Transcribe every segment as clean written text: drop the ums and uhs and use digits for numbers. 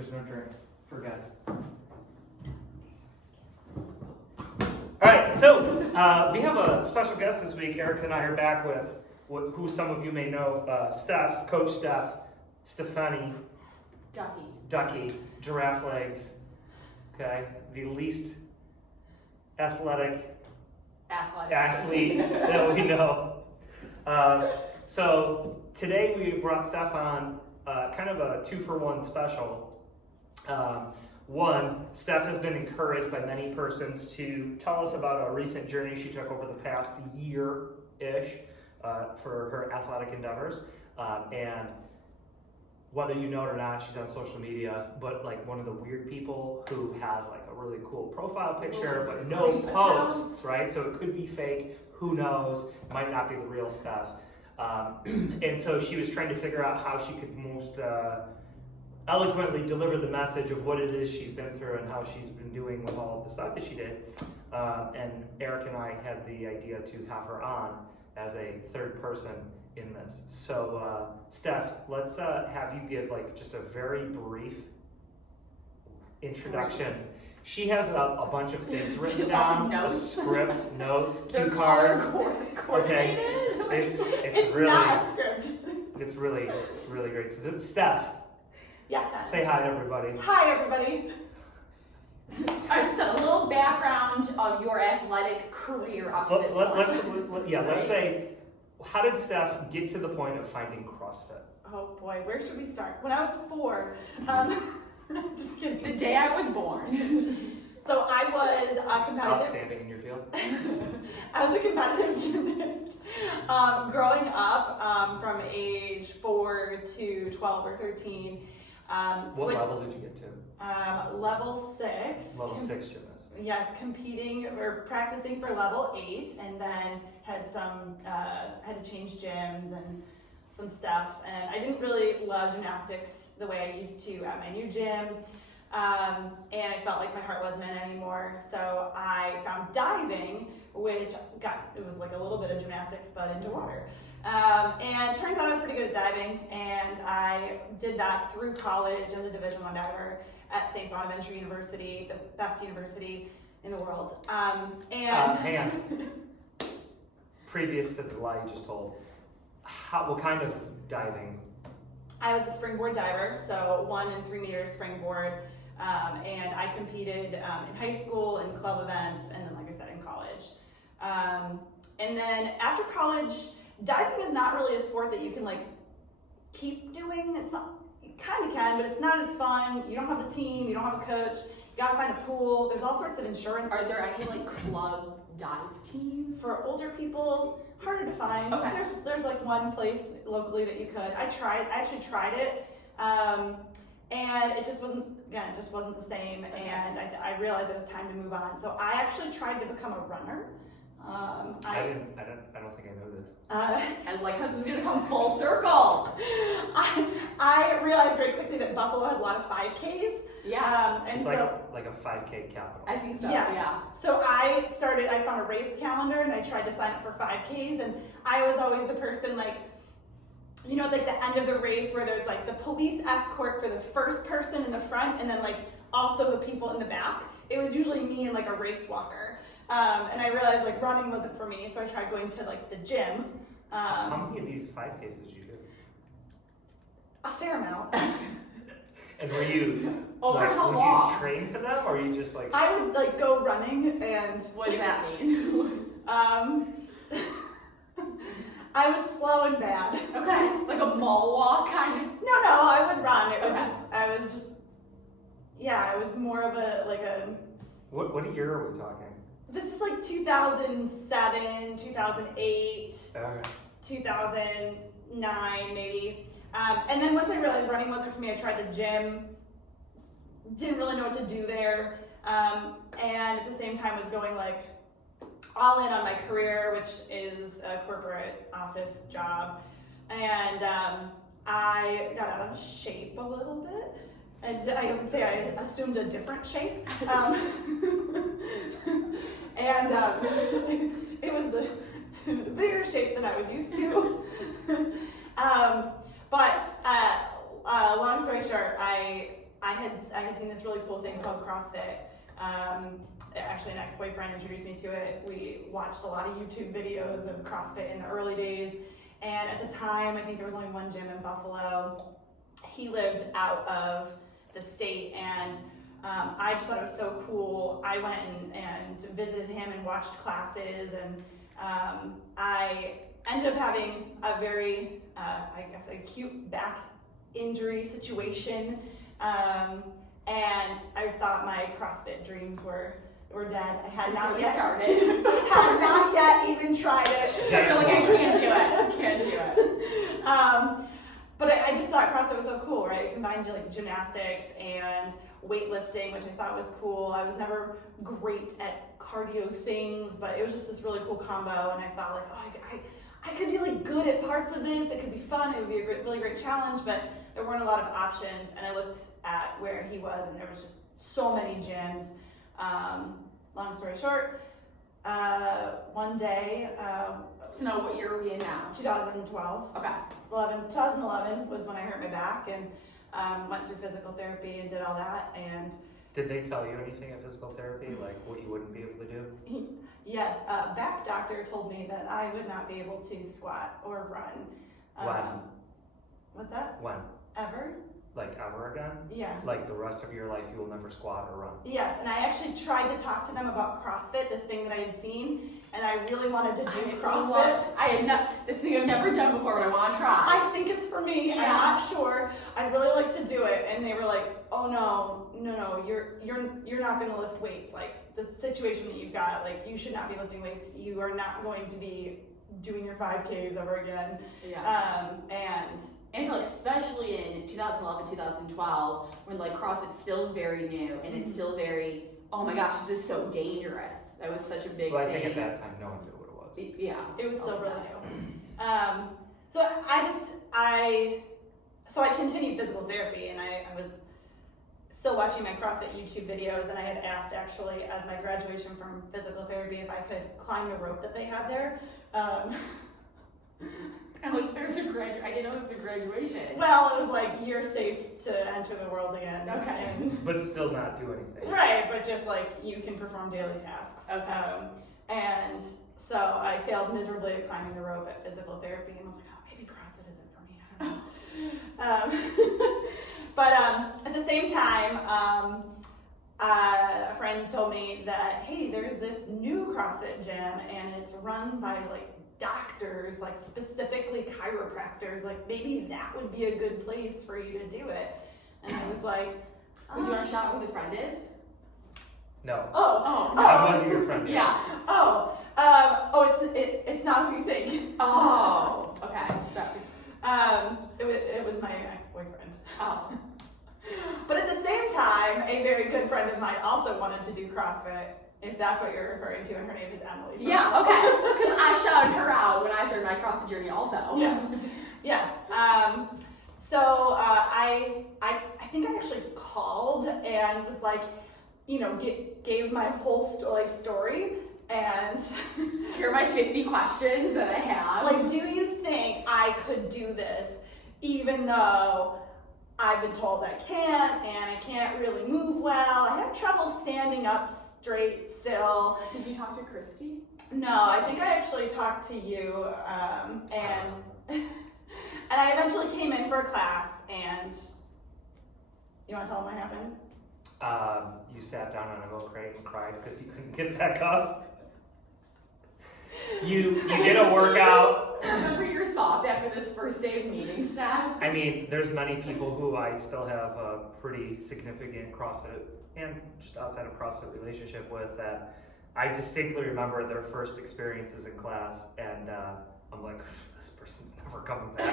There's no drinks for guests. All right, so we have a special guest this week. Eric and I are back with who some of you may know, Steph, Coach Steph, Stefani, Ducky, Giraffe Legs, okay, the least athletic athlete that we know. So today we brought Steph on kind of a 2-for-1 special. One, Steph has been encouraged by many persons to tell us about a recent journey she took over the past year-ish for her athletic endeavors. And whether you know it or not, she's on social media, but like one of the weird people who has like a really cool profile picture, but no posts, right? So it could be fake, who knows, might not be the real stuff. And so she was trying to figure out how she could most eloquently deliver the message of what it is she's been through and how she's been doing with all of the stuff that she did. And Eric and I had the idea to have her on as a third person in this. So Steph, let's have you give like just a very brief introduction. She has a bunch of things written down, a script, notes, cue cards. Okay, it's really not a script. It's really great. So Steph. Yes, Steph. Say hi to everybody. Hi, everybody. Alright, so a little background of your athletic career up to this point. Let's say, how did Steph get to the point of finding CrossFit? Oh boy, where should we start? When I was 4, just kidding. The day I was born. So I was a competitive. Outstanding in your field. I was a competitive gymnast. Growing up, from age 4 to 12 or 13. What level did you get to? Level 6. Level 6 gymnast. Yes, competing or practicing for level 8, and then had to change gyms and some stuff. And I didn't really love gymnastics the way I used to at my new gym. And I felt like my heart wasn't in it anymore. So I found diving, which it was like a little bit of gymnastics, but into water. And turns out I was pretty good at diving, and I did that through college as a Division I diver at St. Bonaventure University, the best university in the world. Hang on. Previous to the lie you just told, what kind of diving? I was a springboard diver, so 1 and 3 meter springboard, and I competed in high school in club events, and then, like I said, in college. And then after college, diving is not really a sport that you can like keep doing. It's not, you kind of can, but it's not as fun. You don't have a team, you don't have a coach. You gotta find a pool. There's all sorts of insurance. Are there any like club dive teams? For older people, harder to find. Okay. There's like one place locally that you could. I actually tried it, and it just wasn't the same. Okay. And I realized it was time to move on. So I actually tried to become a runner. I don't think I know this. And like this is gonna come full circle. I realized very quickly that Buffalo has a lot of 5Ks. Yeah. It's like a 5K capital. I think so. Yeah. Yeah. So I found a race calendar and I tried to sign up for 5Ks, and I was always the person like, you know, like the end of the race where there's like the police escort for the first person in the front and then like also the people in the back. It was usually me and like a race walker. And I realized like running wasn't for me, so I tried going to like the gym. How many of these 5Ks did you do? A fair amount. And were you Over how would long? you train for them, or you just like? I would like go running, and What does that mean? I was slow and bad. Okay, it's like a mall walk kind of. No, I would run. It Okay. I was more of a What year are we talking? this is like 2007, 2008, Okay. 2009 maybe. And then once I realized running wasn't for me, I tried the gym. Didn't really know what to do there. And at the same time was going like all in on my career, which is a corporate office job. And I got out of shape a little bit. And I would say I assumed a different shape. It was a bigger shape than I was used to. But long story short, I I had seen this really cool thing called CrossFit. Actually, an ex-boyfriend introduced me to it. We watched a lot of YouTube videos of CrossFit in the early days, and at the time, I think there was only one gym in Buffalo. He lived out of the state, and I just thought it was so cool. I went and visited him and watched classes, and I ended up having a very, I guess, acute back injury situation, and I thought my CrossFit dreams were dead. I had not yet started. had not yet even tried it. You're like, I can't do it. I can't do it. But I just thought CrossFit was so cool, right? It combined like gymnastics and weightlifting, which I thought was cool. I was never great at cardio things, but it was just this really cool combo, and I thought like, oh, I could be like good at parts of this. It could be fun. It would be a really great challenge, but there weren't a lot of options. And I looked at where he was, and there was just so many gyms. Long story short, one day, So now what year are we in now? 2012. Okay. 2011 was when I hurt my back and went through physical therapy and did all that. And Did they tell you anything at physical therapy, like what you wouldn't be able to do? yes, back doctor told me that I would not be able to squat or run. When? What's that? When? Ever? Like ever again? Yeah. Like the rest of your life you will never squat or run? Yes, and I actually tried to talk to them about CrossFit, this thing that I had seen, and I really wanted to do CrossFit. This thing I've never done before, but I want to try. I think it's for me. Yeah. I'm not sure. I'd really like to do it. And they were like, "Oh no, you're not going to lift weights. Like the situation that you've got, like you should not be lifting weights. You are not going to be doing your 5Ks ever again." Yeah. And I feel like especially in 2011, 2012, when like CrossFit's still very new and it's still very, oh my gosh, this is so dangerous. That was such a big Well, I thing. think at that time no one knew what it was. Yeah. it was still Also really that. new. So I continued physical therapy, and I was still watching my CrossFit YouTube videos, and I had asked actually as my graduation from physical therapy if I could climb the rope that they had there. I'm like, I didn't know there was a graduation. Well, it was like, you're safe to enter the world again. Okay. And, But still not do anything. right, but just like you can perform daily tasks. Okay. And so I failed miserably at climbing the rope at physical therapy, and I was like, oh, maybe CrossFit isn't for me. I don't know. But at the same time, a friend told me that, hey, there's this new CrossFit gym, and it's run by like doctors, like specifically chiropractors, like maybe that would be a good place for you to do it. And I was like, Would you want to shout out who the friend is? No. Oh, I wasn't your friend. Yeah. It's not who you think. Oh, okay. Sorry. It was my ex-boyfriend. Oh. But at the same time, a very good friend of mine also wanted to do CrossFit, if that's what you're referring to, and her name is Emily. So Yeah, okay. Because I shouted her out when I started my CrossFit journey also. Yes. Yes. So I think I actually called and was like, gave my whole life story, and Here are my 50 questions that I have. like, do you think I could do this, even though I've been told I can't, and I can't really move well? I have trouble standing up straight still. Did you talk to Christy? No, I think I actually talked to you, and and I eventually came in for a class, and you want to tell them what happened? You sat down on a milk crate and cried because you couldn't get back up. You did a workout. Remember your thoughts after this first day of meeting staff? I mean, there's many people who I still have a pretty significant CrossFit and just outside of CrossFit relationship with that I distinctly remember their first experiences in class, and I'm like, this person's never coming back.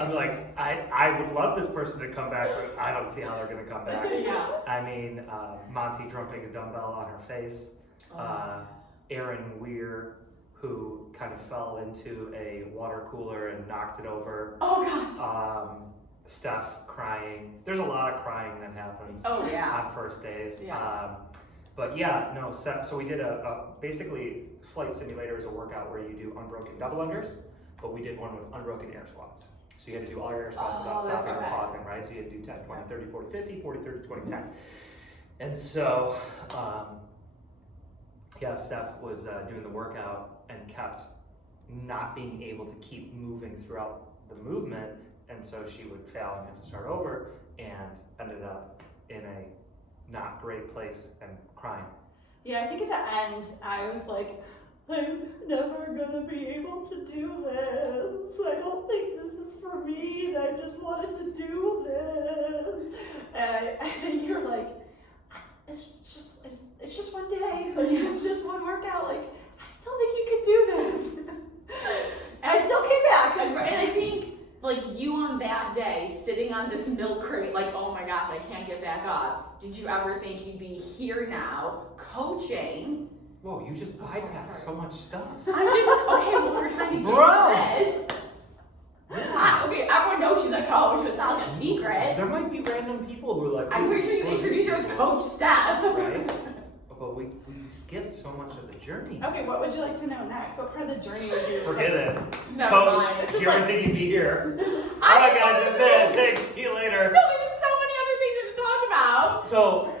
I'm like, I would love this person to come back, but I don't see how they're gonna come back. Yeah. I mean, Monty dumping a dumbbell on her face, Erin Weir, who kind of fell into a water cooler and knocked it over. Oh god. Steph crying. There's a lot of crying that happens Oh yeah. on first days. Yeah. But yeah, no, so we did basically Flight Simulator is a workout where you do unbroken double unders, but we did one with unbroken air squats. So you had to do all your spots without stopping or pausing, right? So you had to do 10, 20, 30, 40, 50, 40, 30, 20, 10. And so, Steph was doing the workout and kept not being able to keep moving throughout the movement, and so she would fail and have to start over, and ended up in a not great place and crying. Yeah, I think at the end, I was like, I'm never gonna be able to do this. I don't think this is for me, and I just wanted to do this. And you're like, it's just one day. Like, it's just one workout. Like, I still think you could do this. And I still came back. And I think, like, you on that day, sitting on this milk crate, like, oh my gosh, I can't get back up. Did you ever think you'd be here now, coaching? Whoa, you just bypassed so much stuff. I'm just, okay, well, we're trying to get to this. Okay, everyone knows she's a coach, it's not like a secret. There might be random people who are like, I'm pretty sure you introduced her as Coach Steph. Right? But we skipped so much of the journey. Okay, what would you like to know next? What part of the journey would you Forget it. Never Coach, mind. do you ever think you'd be here? Alright guys, that's it. Thanks, see you later. No, there's so many other things to talk about. So,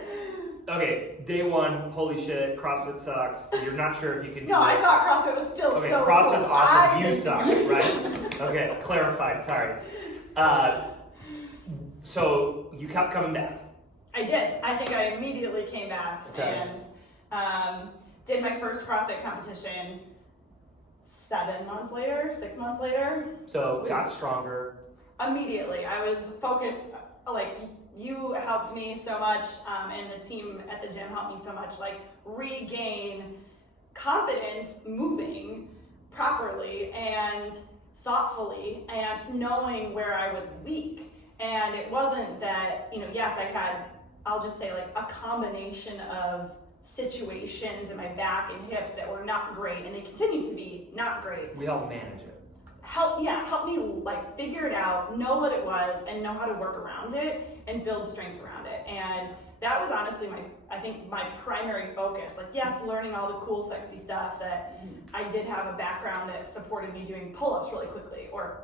okay, day one, holy shit, CrossFit sucks. You're not sure if you can do No, I it. thought CrossFit was still Okay, so CrossFit's cool. awesome. You think suck, you right? Okay, clarified, sorry. So you kept coming back. I did. I think I immediately came back Okay. and did my first CrossFit competition 7 months later, 6 months later. So got stronger. Immediately, I was focused. Like, you helped me so much, and the team at the gym helped me so much. Like, regain confidence, moving properly and thoughtfully, and knowing where I was weak. And it wasn't that, yes, I had, I'll just say, like, a combination of situations in my back and hips that were not great, and they continue to be not great. We helped manage it. Help me like figure it out, know what it was, and know how to work around it and build strength around it. And that was honestly my primary focus. Like, yes, learning all the cool, sexy stuff that I did have a background that supported me doing pull-ups really quickly, or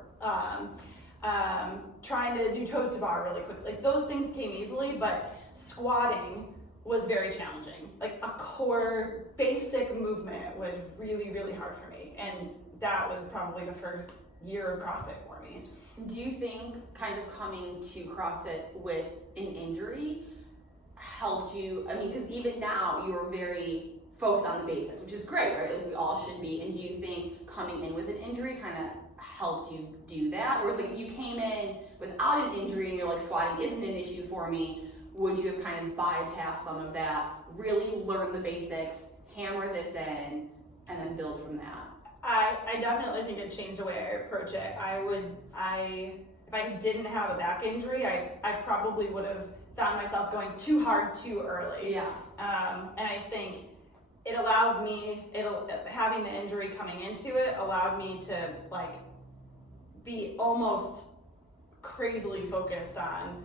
trying to do toes to bar really quickly. Like, those things came easily, but squatting was very challenging. Like, a core basic movement was really, really hard for me. And that was probably the first year of CrossFit for me. Do you think kind of coming to CrossFit with an injury helped you? I mean, because even now you're very focused on the basics, which is great, right? Like, we all should be. And do you think coming in with an injury kind of helped you do that? Or is like if you came in without an injury and you're like, squatting isn't an issue for me, would you have kind of bypassed some of that, really learn the basics, hammer this in, and then build from that? I definitely think it changed the way I approach it. If I didn't have a back injury, I probably would have found myself going too hard too early. Yeah. And I think it allows me, having the injury coming into it allowed me to like be almost crazily focused on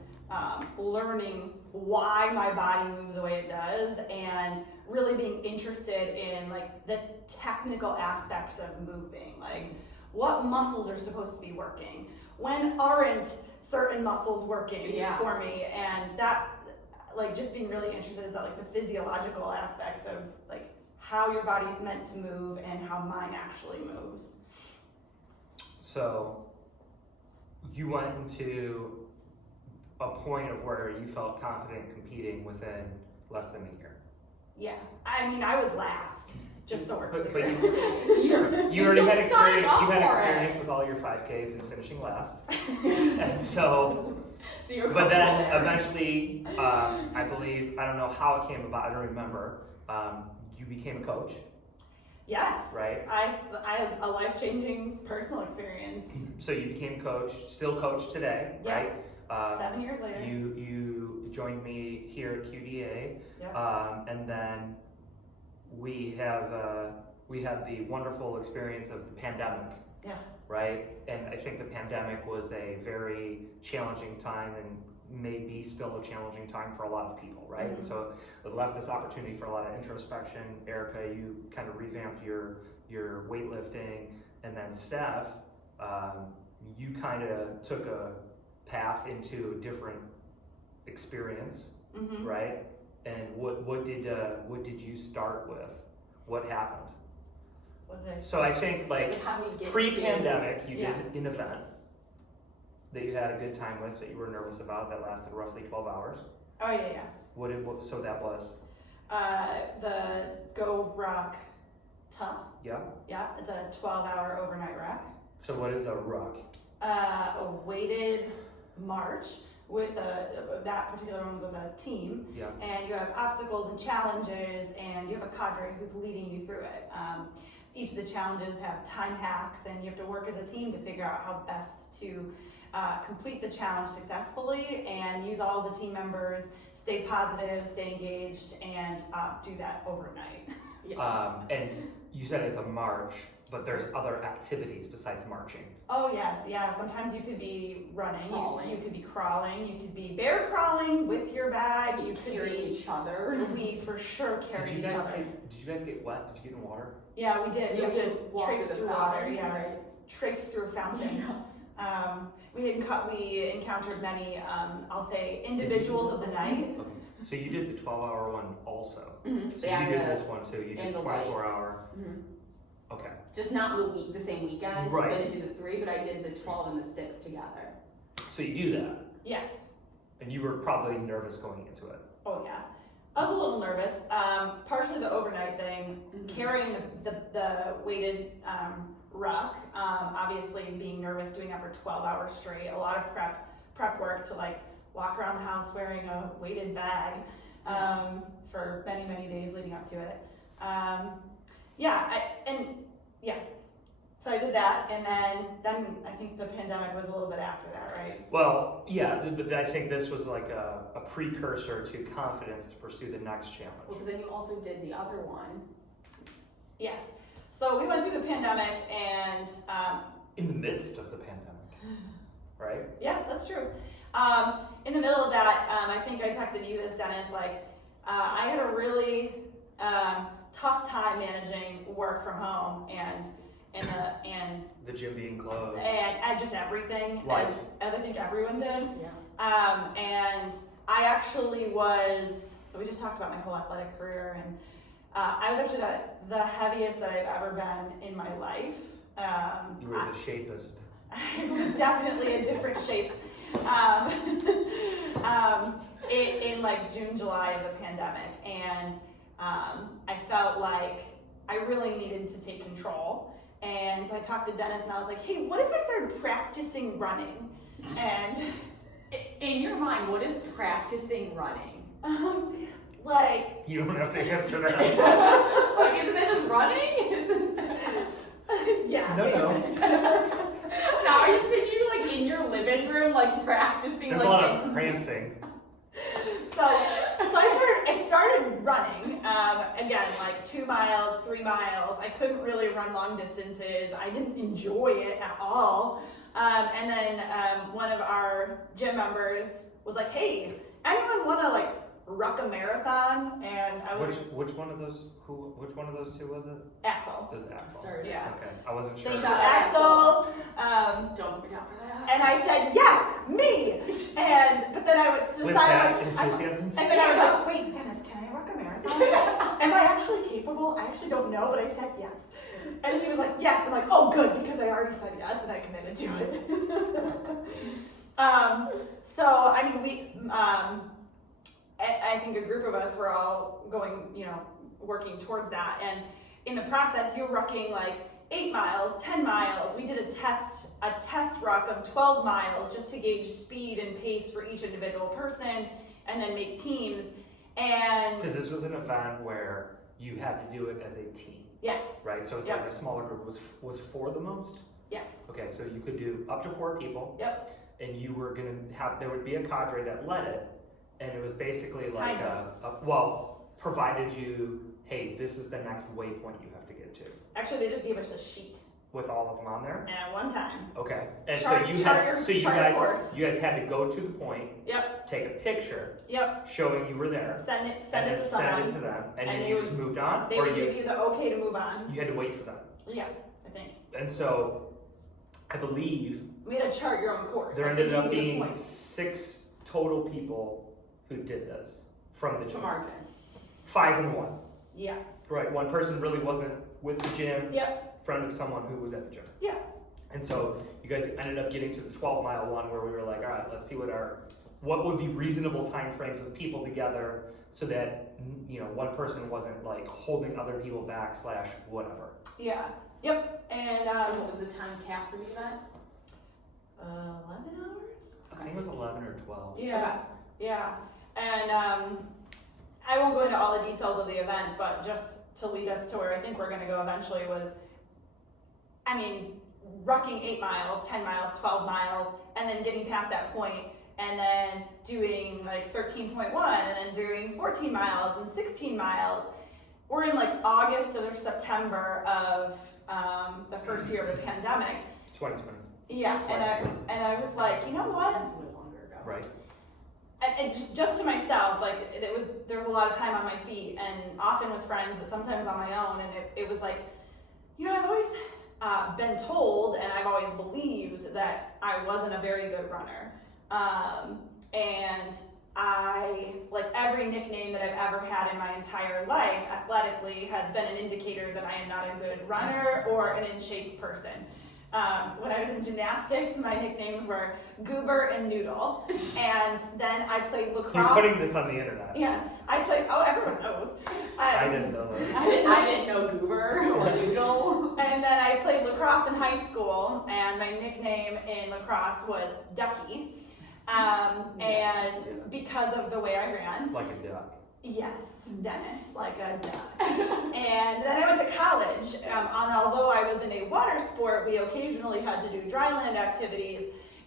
learning why my body moves the way it does, and really being interested in like the technical aspects of moving, like what muscles are supposed to be working, when aren't certain muscles working for me, and that, like, just being really interested in that, like the physiological aspects of like how your body's meant to move and how mine actually moves. So you went into a point of where you felt confident competing within less than a year. Yeah, I mean, I was last, just so we're But clear. you already had still signed experience. up You had for it. experience with all your 5Ks and finishing last, and so. So you're But then comfortable there. eventually, I believe, I don't know how it came about. I don't remember. You became a coach, Yes, right? I had a life-changing personal experience. So you became coach, still coach today, Yeah. right? 7 years later. You joined me here at QDA, Yep. and then we had the wonderful experience of the pandemic. Yeah. Right, and I think the pandemic was a very challenging time, and maybe still a challenging time for a lot of people, right? And so it left this opportunity for a lot of introspection. Erica, you kind of revamped your weightlifting, and then Steph, you kind of took a path into a different experience, Mm-hmm. right? And what did you start with? What happened? What did I So I think like How do we get pre-pandemic, you Yeah. did an event that you had a good time with, that you were nervous about, that lasted roughly 12 hours. Oh yeah. So that was? The Go Rock Tough. Yeah. Yeah, it's a 12-hour overnight rock. So what is a ruck? A weighted march with that particular one was with a team, Yeah. and you have obstacles and challenges, and you have a cadre who's leading you through it. Each of the challenges have time hacks, and you have to work as a team to figure out how best to complete the challenge successfully and use all of the team members, stay positive, stay engaged, and do that overnight. And you said it's a march, but there's other activities besides marching. Oh yes, yeah. Sometimes you could be running, Crawling. you could be crawling, you could be bear crawling with your bag, you could carry be. each other. We for sure carry each other. Did you guys get wet? Did you get in water? Yeah, we did. You We have had to to walk traipse through through the water. fountain, Yeah, right? traipse through a fountain. We encountered many, I'll say, individuals of the night. Okay. So you did the 12-hour one also. Mm-hmm. So you did this one too. You did and the the light. 24-hour. Mm-hmm. Okay. Just not the same weekend. Right. So I didn't do the 3, but I did the 12 and the 6 together. So you do that, Yes. and you were probably nervous going into it. Oh yeah. I was a little nervous. Partially the overnight thing, carrying the weighted ruck. Obviously being nervous, doing that for 12 hours straight. A lot of prep work to like walk around the house wearing a weighted bag for many days leading up to it. So I did that, and then I think the pandemic was a little bit after that, right? Well, yeah, but I think this was like a precursor to confidence to pursue the next challenge. Well, because then you also did the other one. Yes. So we went through the pandemic, and In the midst of the pandemic, right? yes, that's true. In the middle of that, I think I texted you this, Dennis. Like, I had a really tough time managing work from home and The gym being closed. and just everything, Life. as I think everyone did. Yeah. And I actually was. So we just talked about my whole athletic career, and I was actually the heaviest that I've ever been in my life. You were the shapest. It was definitely a different shape. In like June, July of the pandemic, and I felt like I really needed to take control. And so I talked to Dennis, and I was like, "Hey, what if I started practicing running?" And In your mind, what is practicing running? like, You don't have to answer that. Like, isn't it just running? yeah. No. Now I just picture you like in your living room, like practicing. There's like, a lot of prancing. So I started running, again, like 2 miles, 3 miles. I couldn't really run long distances. I didn't enjoy it at all. And then one of our gym members was like, "Hey, anyone want to like ruck a marathon?" And I was Which one of those two was it? Axel. It was Axel. Started. Yeah. Okay, I wasn't sure. Thank you, Shout out Axel. Don't look out for that. And I said, "Yes, me." But then I would With decide. that enthusiasm. And then I was like, "Wait, Dennis, can I ruck a marathon? Am I actually capable? I actually don't know, but I said yes." And he was like, "Yes." I'm like, "Oh, good, because I already said yes and I committed to it." So I mean, I think a group of us were all going, working towards that, and in the process, you're rucking like 8 miles, 10 miles. We did a test ruck of 12 miles just to gauge speed and pace for each individual person, and then make teams. And Because this was an event where you had to do it as a team, yes, right? So it's Yep. like a smaller group. Was 4 the most? yes, Okay, so you could do up to 4 people. Yep. And you were gonna there would be a cadre that led it, and it was basically like provided you, hey, this is the next waypoint you have to get to, actually, they just gave us a sheet with all of them on there. at one time. Okay, and Chart- so you chart had, your- so you chart your guys, course. you guys had to go to the point, Yep, take a picture yep. showing you were there, Send it and to then send it someone. to them, and And then they you would- just moved on, They or would give you the okay to move on. you had to wait for them. Yeah, I think. And so, I believe We had to chart your own course. There Like, ended they up gave you being points. 6 total people who did this from the gym. From our gym. 5 and 1. Yeah. Right, one person really wasn't with the gym. Yep. Friend of someone who was at the gym. Yeah. And so you guys ended up getting to the 12-mile one where we were like, all right, let's see what would be reasonable time frames of people together so that, you know, one person wasn't like holding other people back / whatever. Yeah. Yep. And What was the time cap for the event? 11 hours. I think it was 11 or 12. Yeah. Yeah. And I won't go into all the details of the event, but just to lead us to where I think we're going to go eventually was, I mean, rucking 8 miles, 10 miles, 12 miles, and then getting past that point, and then doing like 13.1, and then doing 14 miles and 16 miles. We're in like August or September of the first year of the pandemic. 2020. Yeah, and I was like, you know what? That was way longer ago. Right. And just to myself, like there was a lot of time on my feet, and often with friends, but sometimes on my own. And it was like, you know, I've always been told, and I've always believed that I wasn't a very good runner. And I, like every nickname that I've ever had in my entire life, athletically, has been an indicator that I am not a good runner or an in shape person. When I was in gymnastics, my nicknames were Goober and Noodle, and then I played lacrosse. You're putting this on the internet. Yeah, I played. Oh, everyone knows. I didn't know that. I didn't know Goober or Noodle. And then I played lacrosse in high school, and my nickname in lacrosse was Ducky. And because of the way I ran. Like a duck. Yes, Dennis, like a duck. And then I went to college, and although I was in a water sport, we occasionally had to do dryland activities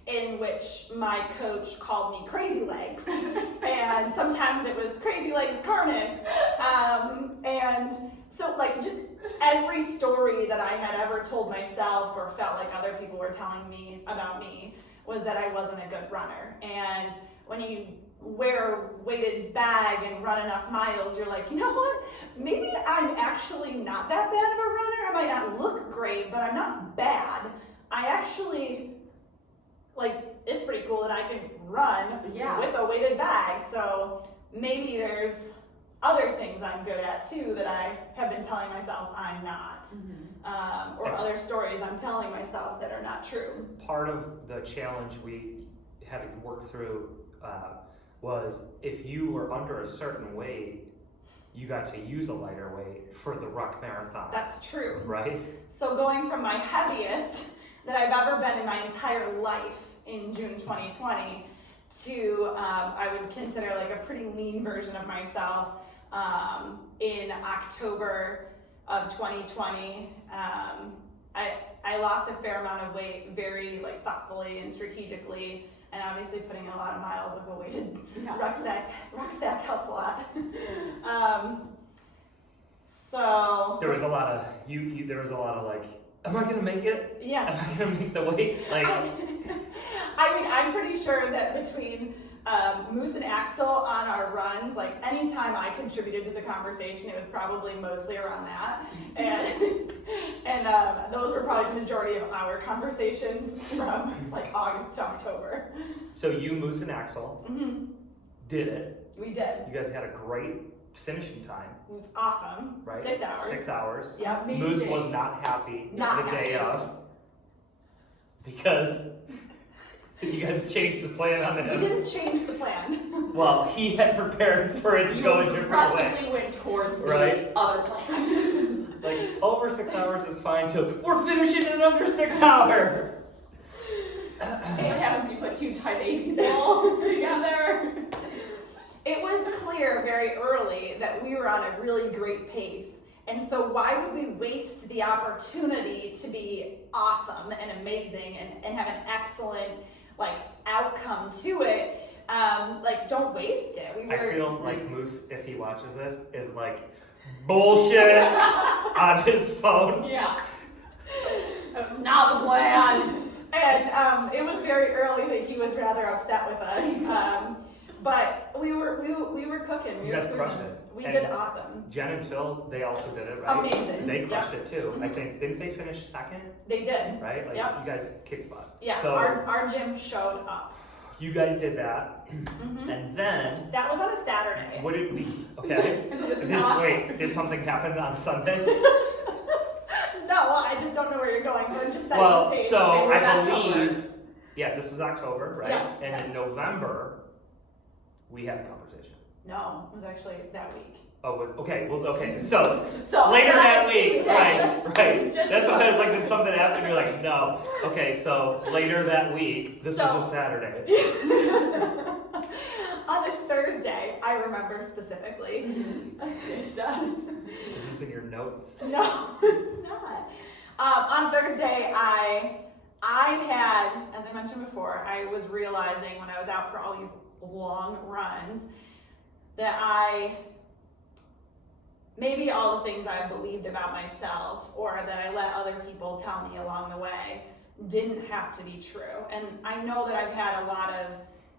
in which my coach called me Crazy Legs. And sometimes it was Crazy Legs Carnus. And so like just every story that I had ever told myself or felt like other people were telling me about me was that I wasn't a good runner. And when you wear a weighted bag and run enough miles, you're like, you know what? Maybe I'm actually not that bad of a runner. I might not look great, but I'm not bad. I actually, like, it's pretty cool that I can run with a weighted bag. So maybe there's other things I'm good at too that I have been telling myself I'm not. Or other stories I'm telling myself that are not true. Part of the challenge we had to work through was if you were under a certain weight, you got to use a lighter weight for the Ruck Marathon. That's true. Right? So going from my heaviest that I've ever been in my entire life in June 2020 to I would consider like a pretty lean version of myself in October of 2020. I lost a fair amount of weight very like thoughtfully and strategically, and obviously putting in a lot of miles with a weighted rucksack helps a lot. So There was a lot of there was a lot of like, am I gonna make it? yeah. Am I gonna make the weight? Like I mean, I'm pretty sure that between Moose and Axel on our runs, like anytime I contributed to the conversation, it was probably mostly around that. And those were probably the majority of our conversations from like August to October. so you, Moose and Axel, did it. We did. You guys had a great finishing time, It was awesome. right? 6 hours. 6 hours. Yep. Moose was not happy Not the day happy. of because you guys changed the plan on We him. didn't change the plan. Well, he had prepared for it to You go a different way. progressively went towards the Right. other plan. Like over 6 hours is fine too. We're finishing in under 6 hours. So what happens if you put two type A people together? It was clear very early that we were on a really great pace. And so why would we waste the opportunity to be awesome and amazing and have an excellent like outcome to it? Like don't waste it. I feel like Moose, if he watches this, is like bullshit on his phone. Yeah. That was not the plan. And it was very early that he was rather upset with us. But we were cooking. You guys crushed it. We And did awesome. Jen and Phil, they also did it, right? Amazing. They crushed Yep. it too. I Mhm. think, didn't they finish second, They did. right? Like, Yep. you guys kicked butt. Yeah, So, our gym showed up. you guys did that, Mhm. and then, That was on a Saturday. what did we, okay? Is it just Did, not? wait, did something happen on Sunday? No, I just don't know where you're going. We're just setting Well, the stage. so They were in I October. believe, yeah, this was October, right? Yeah. And in November, we had a conversation. No, it was actually that week. Oh, was, okay, well, okay, so, So later on that week, Tuesday- right. Just That's so- why I was like, did something happen? You're like, no. Okay, so later that week, this So- was a Saturday. On a Thursday, I remember specifically. It does. Is this in your notes? No, it's not. On Thursday, I had, as I mentioned before, I was realizing when I was out for all these long runs that maybe all the things I believed about myself or that I let other people tell me along the way didn't have to be true. And I know that I've had a lot of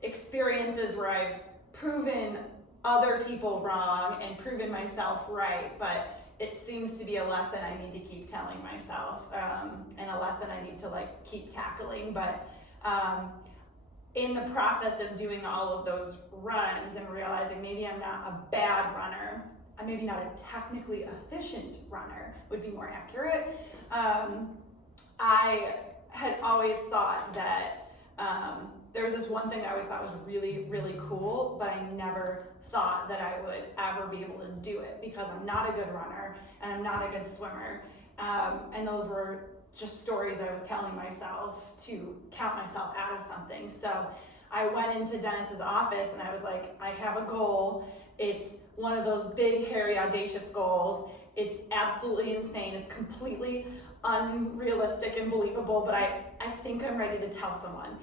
experiences where I've proven other people wrong and proven myself right, but it seems to be a lesson I need to keep telling myself, and a lesson I need to like keep tackling. But in the process of doing all of those runs and realizing maybe I'm not a bad runner, I'm maybe not a technically efficient runner would be more accurate. I had always thought that there was this one thing I always thought was really, really cool, but I never thought that I would ever be able to do it because I'm not a good runner and I'm not a good swimmer. And those were just stories I was telling myself to count myself out of something. So I went into Dennis's office and I was like, I have a goal. It's one of those big, hairy, audacious goals. It's absolutely insane. It's completely unrealistic and believable, but I think I'm ready to tell someone.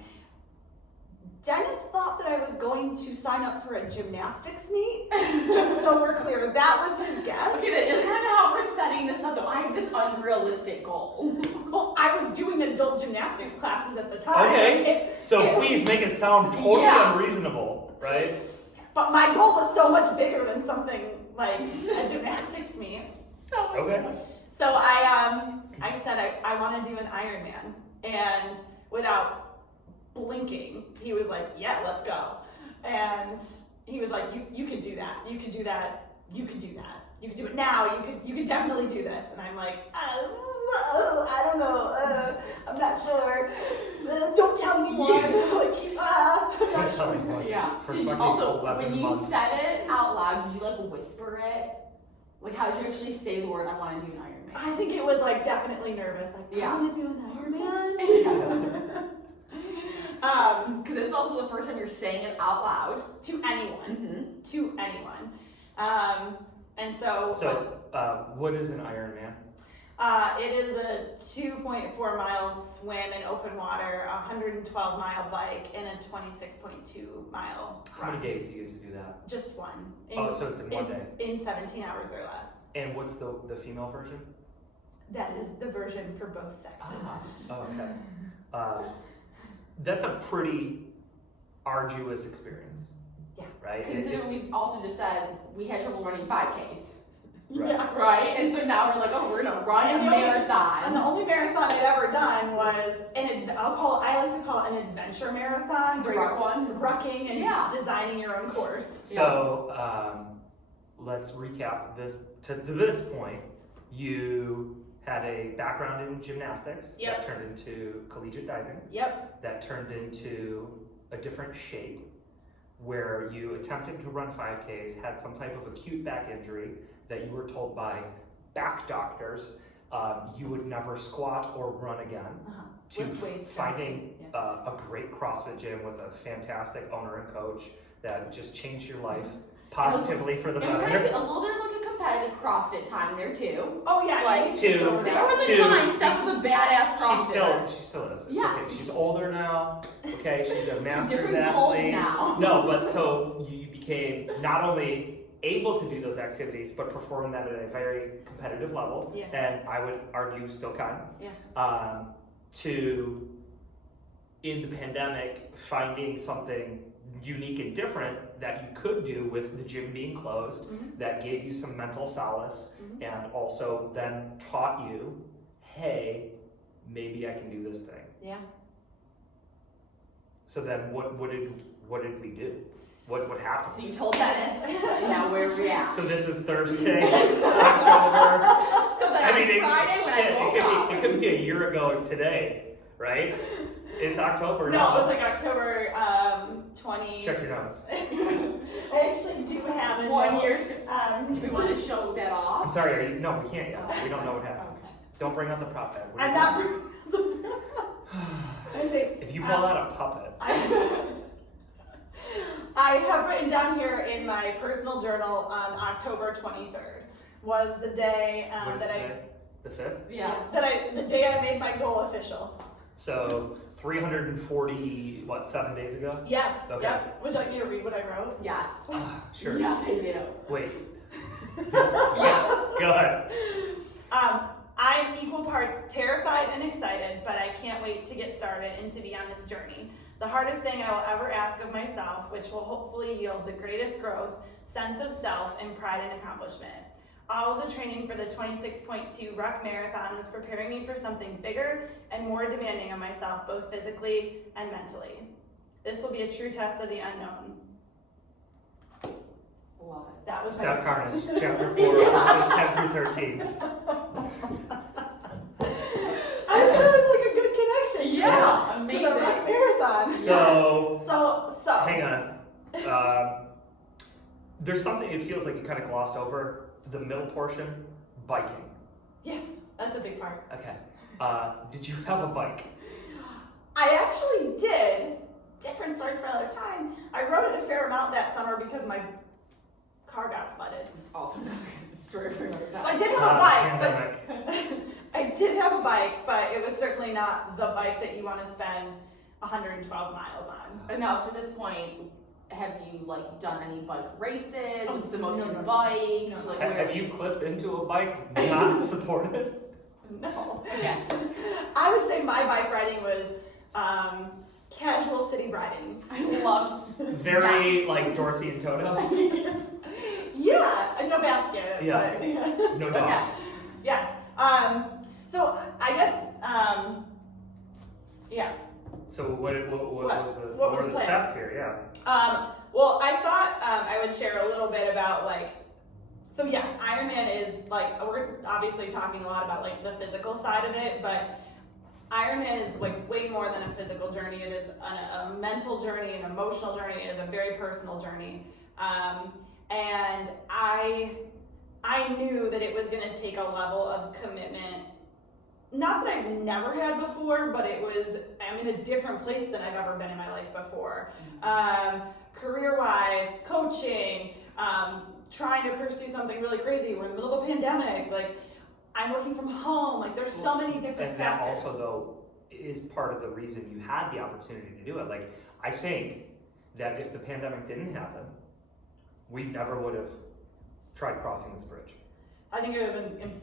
Dennis thought that I was going to sign up for a gymnastics meet, just so we're clear. That was his guess. Okay, isn't that how we're setting this up though? I have this unrealistic goal. Well, I was doing adult gymnastics classes at the time. Okay, so please make it sound totally Yeah. unreasonable, right? But my goal was so much bigger than something like a gymnastics meet. Okay. So I said I want to do an Ironman, and without blinking, he was like, yeah, let's go. And he was like, you could do that. You could do that. You could do that. You could do it now. You could definitely do this. And I'm like, I don't know. I'm not sure. Don't tell anyone. Like, I'm not sure. Yeah. For Did you fucking also, 11 when you months. said it out loud, did you like whisper it? Like, how did you actually say the word, I want to do an Ironman? I think it was like definitely nervous. Like, Yeah. I want to do an Ironman. Because it's also the first time you're saying it out loud. To anyone. Mm-hmm. To anyone. And so, What is an Ironman? it is a 2.4 mile swim in open water, a 112 mile bike, and a 26.2 mile How run. many days do you get to do that? Just one. Oh, so it's in one day. In 17 hours or less. And what's the female version? That is the version for both sexes. Oh, okay. That's a pretty arduous experience. Yeah. Right? Considering we also just said we had trouble running 5Ks. Yeah. Right? And so now we're like, oh, we're going to run a And the marathon. only marathon I'd ever done was I like to call it an adventure marathon. The where ruck one? you're rucking and Yeah. designing your own course. So let's recap this. To this point, you had a background in gymnastics Yep. that turned into collegiate diving, Yep. that turned into a different shape, where you attempted to run 5Ks, had some type of acute back injury that you were told by back doctors you would never squat or run again, to With weights. finding Yeah. a great CrossFit gym with a fantastic owner and coach that just changed your life positively for the And we kind better. of see a little bit of like a competitive CrossFit time there too. Oh yeah, Like, you can to- over There that. was a Two. time Steph was a badass CrossFitter. She still is. It's Yeah. okay. She's older now. Okay, she's a master's Different goals athlete. now. No, but so you became not only able to do those activities, but perform them at a very competitive level, Yeah. and I would argue still can. Yeah. To, in the pandemic, finding something unique and different that you could do with the gym being closed, that gave you some mental solace, and also then taught you, hey, maybe I can do this thing. Yeah. So then what did we do? What happened? So you told Dennis, and now where are we at? So this is Thursday, October. So then I mean, on Friday when I woke up. it could be a year ago today, right? It's October No, now. it was like October 20. Check your notes. I actually do have a 1 note. year. Do we want to show that off? I'm sorry, no, we can't yet. We don't know what happened. Okay. Don't bring up the puppet. What are I'm you not. doing? I say, If you pull out a puppet, I have written down here in my personal journal on October 23rd was the day what is that today? The 5th? Yeah. the day I made my goal official. So 340, 7 days ago? Yes. Okay. Yep. Would you like me to read what I wrote? Yes. Sure. Yes, I do. Wait. Yeah. Go ahead. I'm equal parts terrified and excited, but I can't wait to get started and to be on this journey. The hardest thing I will ever ask of myself, which will hopefully yield the greatest growth, sense of self, and pride and accomplishment. All of the training for the 26.2 Ruck Marathon was preparing me for something bigger and more demanding of myself, both physically and mentally. This will be a true test of the unknown. Love it. That was Steph my... Carnage, chapter 4, verses 10 through 13. I thought it was like a good connection. Yeah, To amazing. the Ruck Marathon. So, So. hang on. There's something, it feels like you kind of glossed over the middle portion, biking. Yes, that's a big part. Okay. Did you have a bike? I actually did. Different story for another time. I rode it a fair amount that summer because my car got flooded. Also another story for another So time. I did have a bike, Pandemic. but I did have a bike, but it was certainly not the bike that you want to spend 112 miles on. And now up to this point, have you like done any bike races? Oh, What's the most no, you no, no. biked? No. Like, Have where? you clipped into a bike not supported? No. Okay. I would say my bike riding was casual city riding. I love. Very like Dorothy and Toto. Yeah, no basket. Yeah. But, No dog. Okay. Yes. So I guess, yeah. So what were What the was the plan? steps here? Yeah. Well, I thought I would share a little bit about so yes, Ironman is we're obviously talking a lot about the physical side of it, but Ironman is way more than a physical journey. It is a mental journey, an emotional journey. It is a very personal journey. And I knew that it was going to take a level of commitment, not that I've never had before, but I'm in a different place than I've ever been in my life before. Career-wise, coaching, trying to pursue something really crazy. We're in the middle of a pandemic. I'm working from home. There's so many different And that factors. also though is part of the reason you had the opportunity to do it. I think that if the pandemic didn't happen, we never would have tried crossing this bridge. I think it would have been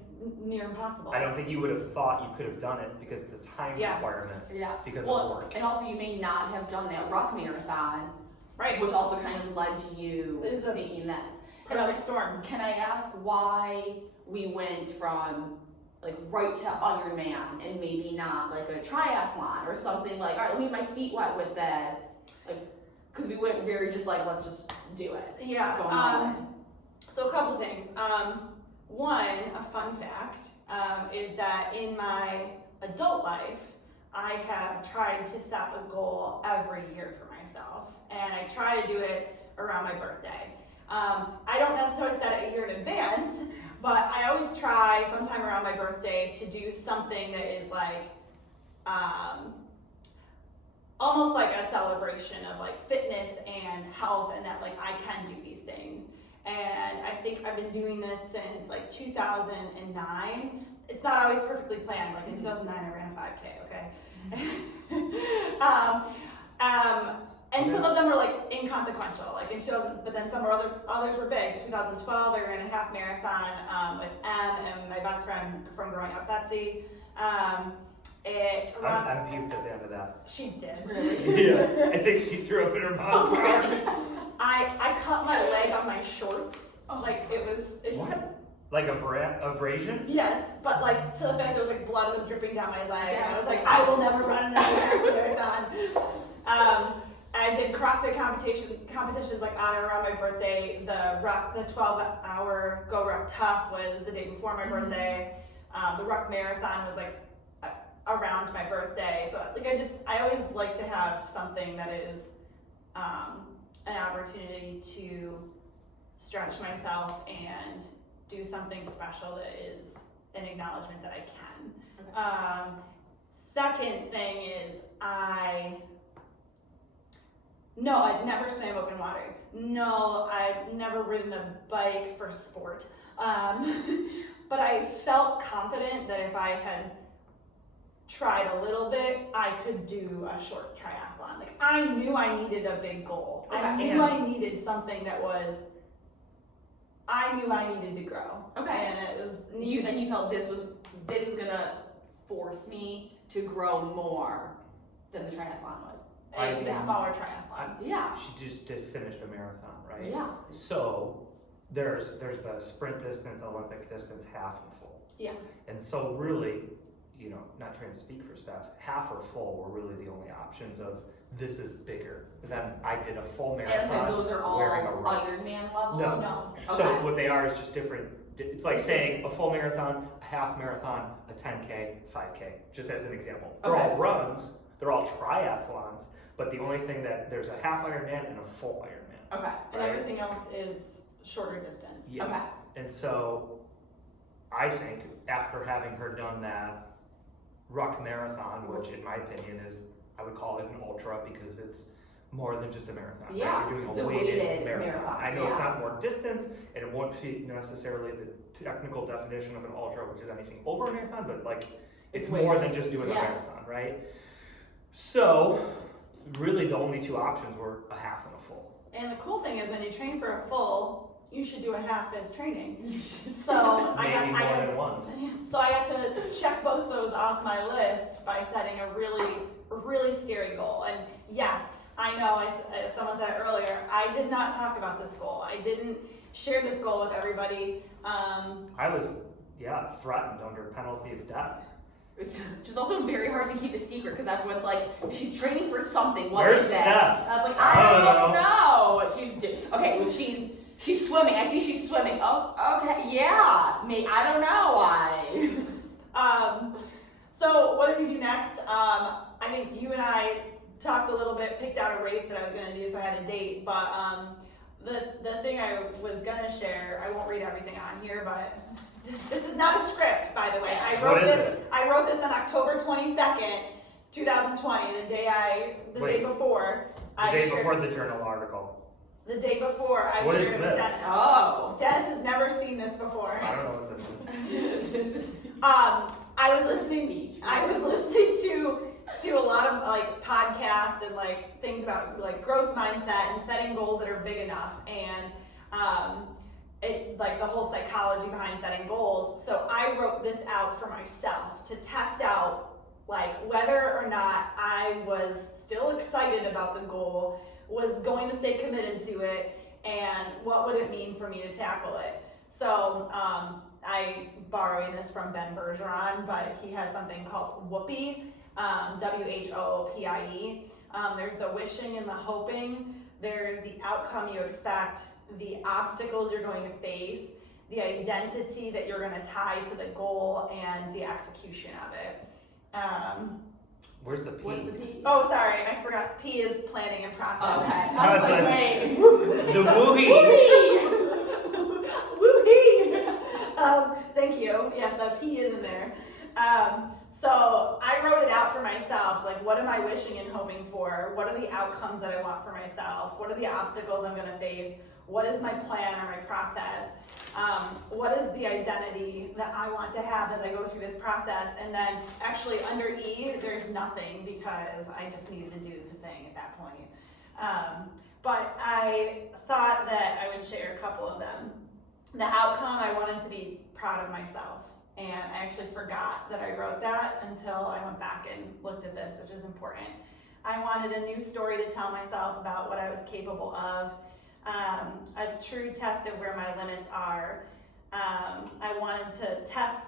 near impossible. I don't think you would have thought you could have done it because of the time Yeah. requirement, Yeah. because of work. And also you may not have done that Ruck Marathon, Right. which also kind of led to you It is a thinking this. Perfect storm. Can I ask why we went from right to Ironman and maybe not a triathlon or something all right, let me get my feet wet with this, because we went very just let's just do it. Yeah. Going all in. So a couple things. One, a fun fact, is that in my adult life, I have tried to set a goal every year for myself, and I try to do it around my birthday. I don't necessarily set it a year in advance, but I always try sometime around my birthday to do something that is almost like a celebration of fitness and health, and that I can do these things. And I think I've been doing this since 2009. It's not always perfectly planned. In 2009 I ran a 5K, okay? And some of them were inconsequential, in 2000, but then others were big. 2012 I ran a half marathon with Em and my best friend from growing up, Betsy. It I'm puked at the end of that. She did. Really? Yeah, I think she threw up in her mouth's mouth. I cut my leg on my shorts. Oh. Like it was. What? Like abrasion? Yes, but like to the fact there was like blood was dripping down my leg. Yeah. And I was like, I will never run another marathon. I did CrossFit competitions like on or around my birthday. The 12-hour Go Ruck Tough was the day before my birthday. The Ruck Marathon was like around my birthday. So like I always like to have something that is an opportunity to stretch myself and do something special that is an acknowledgement that I can. Okay. Second thing is I'd never swam open water. No, I've never ridden a bike for sport. But I felt confident that if I had tried a little bit, I could do a short triathlon. Like I knew I needed a big goal. I knew I needed something that was, I knew I needed to grow. Okay. And it was You felt this is gonna force me to grow more than the triathlon would. a smaller triathlon. Yeah. She just did finish a marathon, right? Yeah. So there's the sprint distance, Olympic distance, half and full. Yeah. And so really, not trying to speak for Steph, half or full were really the only options of this is bigger. Then I did a full marathon. And those are all wearing a ruck. Ironman levels? No. Okay. So what they are is just different. It's like saying a full marathon, a half marathon, a 10K, 5K, just as an example. They're all runs, they're all triathlons, but the only thing that there's a half Ironman and a full Ironman. Okay. And everything else is shorter distance. Yeah. Okay. And so I think after having her done that ruck marathon, which in my opinion is, I would call it an ultra because it's more than just a marathon. Yeah, Right? You're it's doing a a weighted weighted marathon. marathon, I know it's yeah. not more distance and it won't fit necessarily the technical definition of an ultra, which is anything over a marathon, but like it's more weighted. than just doing a Yeah. marathon, right? So really the only two options were a half and a full. And the cool thing is when you train for a full, you should do a half as training. So Maybe more than once. So I had to check both those off my list by setting a really scary goal. And yes, I know, as someone said earlier, I did not talk about this goal. I didn't share this goal with everybody. I was, threatened under penalty of death. It's just also very hard to keep a secret because everyone's like, she's training for something. What Where's is it? Steph? I was like, I I don't don't know what she's doing. Okay, well, she's swimming. I see she's swimming. Oh, okay, yeah. I don't know why. So what did we do next? I think you and I talked a little bit, picked out a race that I was going to do, so I had a date. But the thing I was going to share, I won't read everything on here, but this is not a script, by the way. I wrote this on October 22nd, 2020, the day before. The day before the journal article. The day before I What shared is it with this? Dennis. Oh. Dennis has never seen this before. I don't know what this is. I was listening to a lot of like podcasts and like things about like growth mindset and setting goals that are big enough and it like the whole psychology behind setting goals. So I wrote this out for myself to test out like whether or not I was still excited about the goal, was going to stay committed to it, and what would it mean for me to tackle it. So I borrowing this from Ben Bergeron, but he has something called WHOOPIE, WHOOPIE. There's the wishing and the hoping. There's the outcome you expect, the obstacles you're going to face, the identity that you're going to tie to the goal, and the execution of it. Where's the P? What's the P? Oh, sorry, I forgot. P is planning and process. Okay. I was like, wait. The woohee. Woohee! Thank you. Yes, the P is in there. So I wrote it out for myself. Like, what am I wishing and hoping for? What are the outcomes that I want for myself? What are the obstacles I'm going to face? What is my plan or my process? What is the identity that I want to have as I go through this process? And then actually under E, there's nothing because I just needed to do the thing at that point. But I thought that I would share a couple of them. The outcome, I wanted to be proud of myself And I actually forgot that I wrote that until I went back and looked at this, which is important. I wanted a new story to tell myself about what I was capable of, a true test of where my limits are. I wanted to test,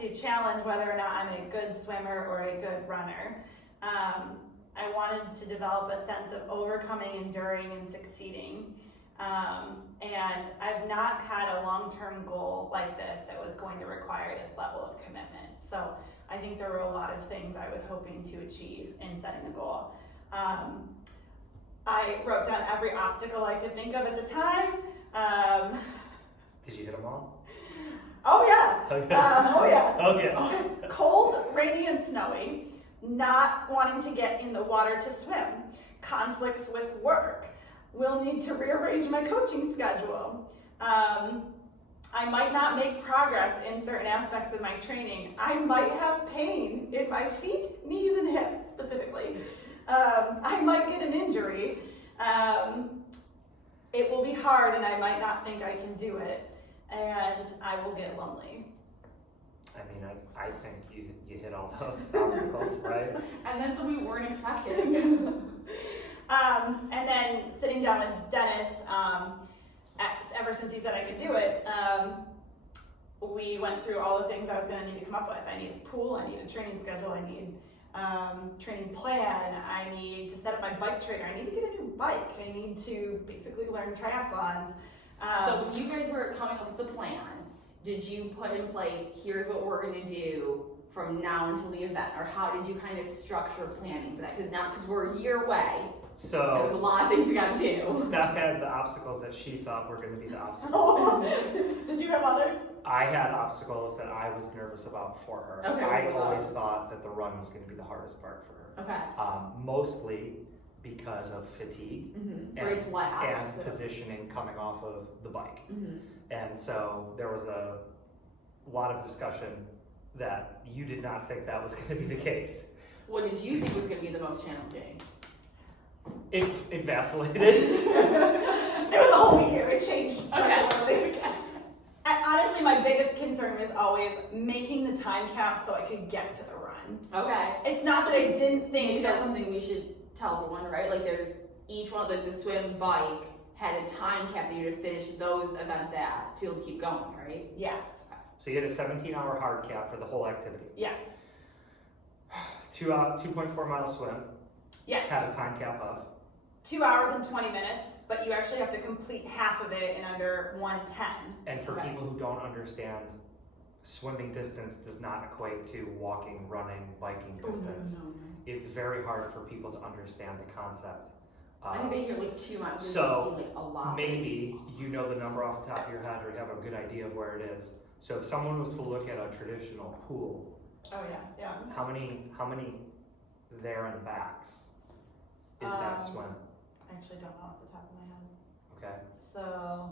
to challenge whether or not I'm a good swimmer or a good runner. I wanted to develop a sense of overcoming, enduring, and succeeding. And I've not had a long-term goal like this that was going to require this level of commitment. So I think there were a lot of things I was hoping to achieve in setting the goal. I wrote down every obstacle I could think of at the time. Did you hit them all? Oh yeah. Okay. Oh yeah. Okay. Cold, rainy, and snowy. Not wanting to get in the water to swim. Conflicts with work. Will need to rearrange my coaching schedule. I might not make progress in certain aspects of my training. I might have pain in my feet, knees, and hips specifically. I might get an injury. It will be hard and I might not think I can do it. And I will get lonely. I mean, I think you hit all those obstacles, right? And then some we weren't expecting. And then sitting down with Dennis, ever since he said I could do it, we went through all the things I was going to need to come up with. I need a pool, I need a training schedule, I need training plan, I need to set up my bike trailer, I need to get a new bike, I need to basically learn triathlons. So when you guys were coming up with the plan, did you put in place, here's what we're going to do from now until the event, or how did you kind of structure planning for that? Because we're a year away, So there's a lot of things you got to do. Steph had the obstacles that she thought were going to be the obstacles. Did you have others? I had obstacles that I was nervous about for her. Okay, I what were always those? thought that the run was going to be the hardest part for her. Okay. Mostly because of fatigue Where it's last. and positioning coming off of the bike. Mm-hmm. And so there was a lot of discussion that you did not think that was going to be the case. What did you think was going to be the most challenging? It vacillated. It was a whole year, it changed. Okay. Honestly, my biggest concern was always making the time cap so I could get to the run. Okay. It's not that I didn't Maybe think that's something we should tell everyone, right? Like there's each one, like the swim, bike had a time cap that you had to finish those events at to be able to keep going, right? Yes, So you had a 17-hour hard cap for the whole activity. yes, 2.4 mile swim yes. had a time cap of. 2 hours and 20 minutes, but you actually have to complete half of it in under 1:10. And for Okay. people who don't understand, swimming distance does not equate to walking, running, biking distance. No. It's very hard for people to understand the concept. I think they hear like 2 months. So, seem like a lot. Maybe you know the number off the top of your head or you have a good idea of where it is. So if someone was to look at a traditional pool, Oh yeah. how many there and backs is that swim? I actually don't know off the top of my head. Okay, So,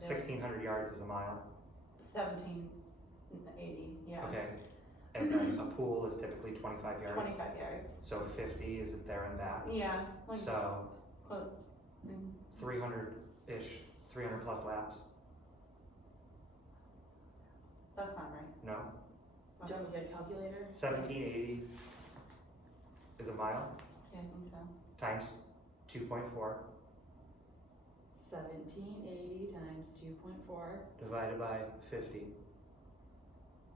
1,600 yards is a mile. 1780, yeah. Okay, and then a pool is typically 25 yards. 25 yards. So 50 is it there and back. Yeah. Like, So close. 300-ish, 300 plus laps. That's not right. No, Don't we get a calculator? 1780 is a mile Yeah, I think so. times 2.4 1780 times 2.4. divided by 50.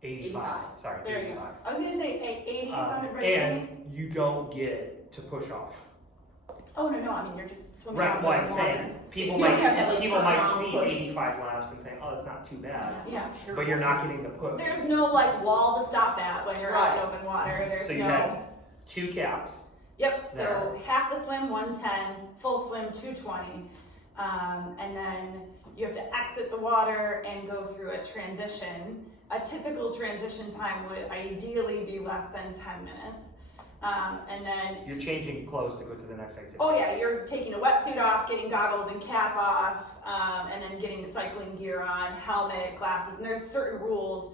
85. 85. Sorry, There you 85. go. I was gonna say 80 sounded right to me. And you don't get to push off. Oh no, I mean you're just swimming Right, out what in I'm the saying, water. people So you have that, might like, people turn might around see push. 85 laps and think, oh, that's not too bad. Yeah. That's terrible. But you're not getting the push. There's no like wall to stop at when you're out in Right. open water. There's So you no. had 2 caps. Yep. So there. half the swim 110, full swim 220, and then you have to exit the water and go through a transition. A typical transition time would ideally be less than 10 minutes, and then. You're changing clothes to go to the next activity. Oh yeah, you're taking a wetsuit off, getting goggles and cap off, and then getting cycling gear on, helmet, glasses, and there's certain rules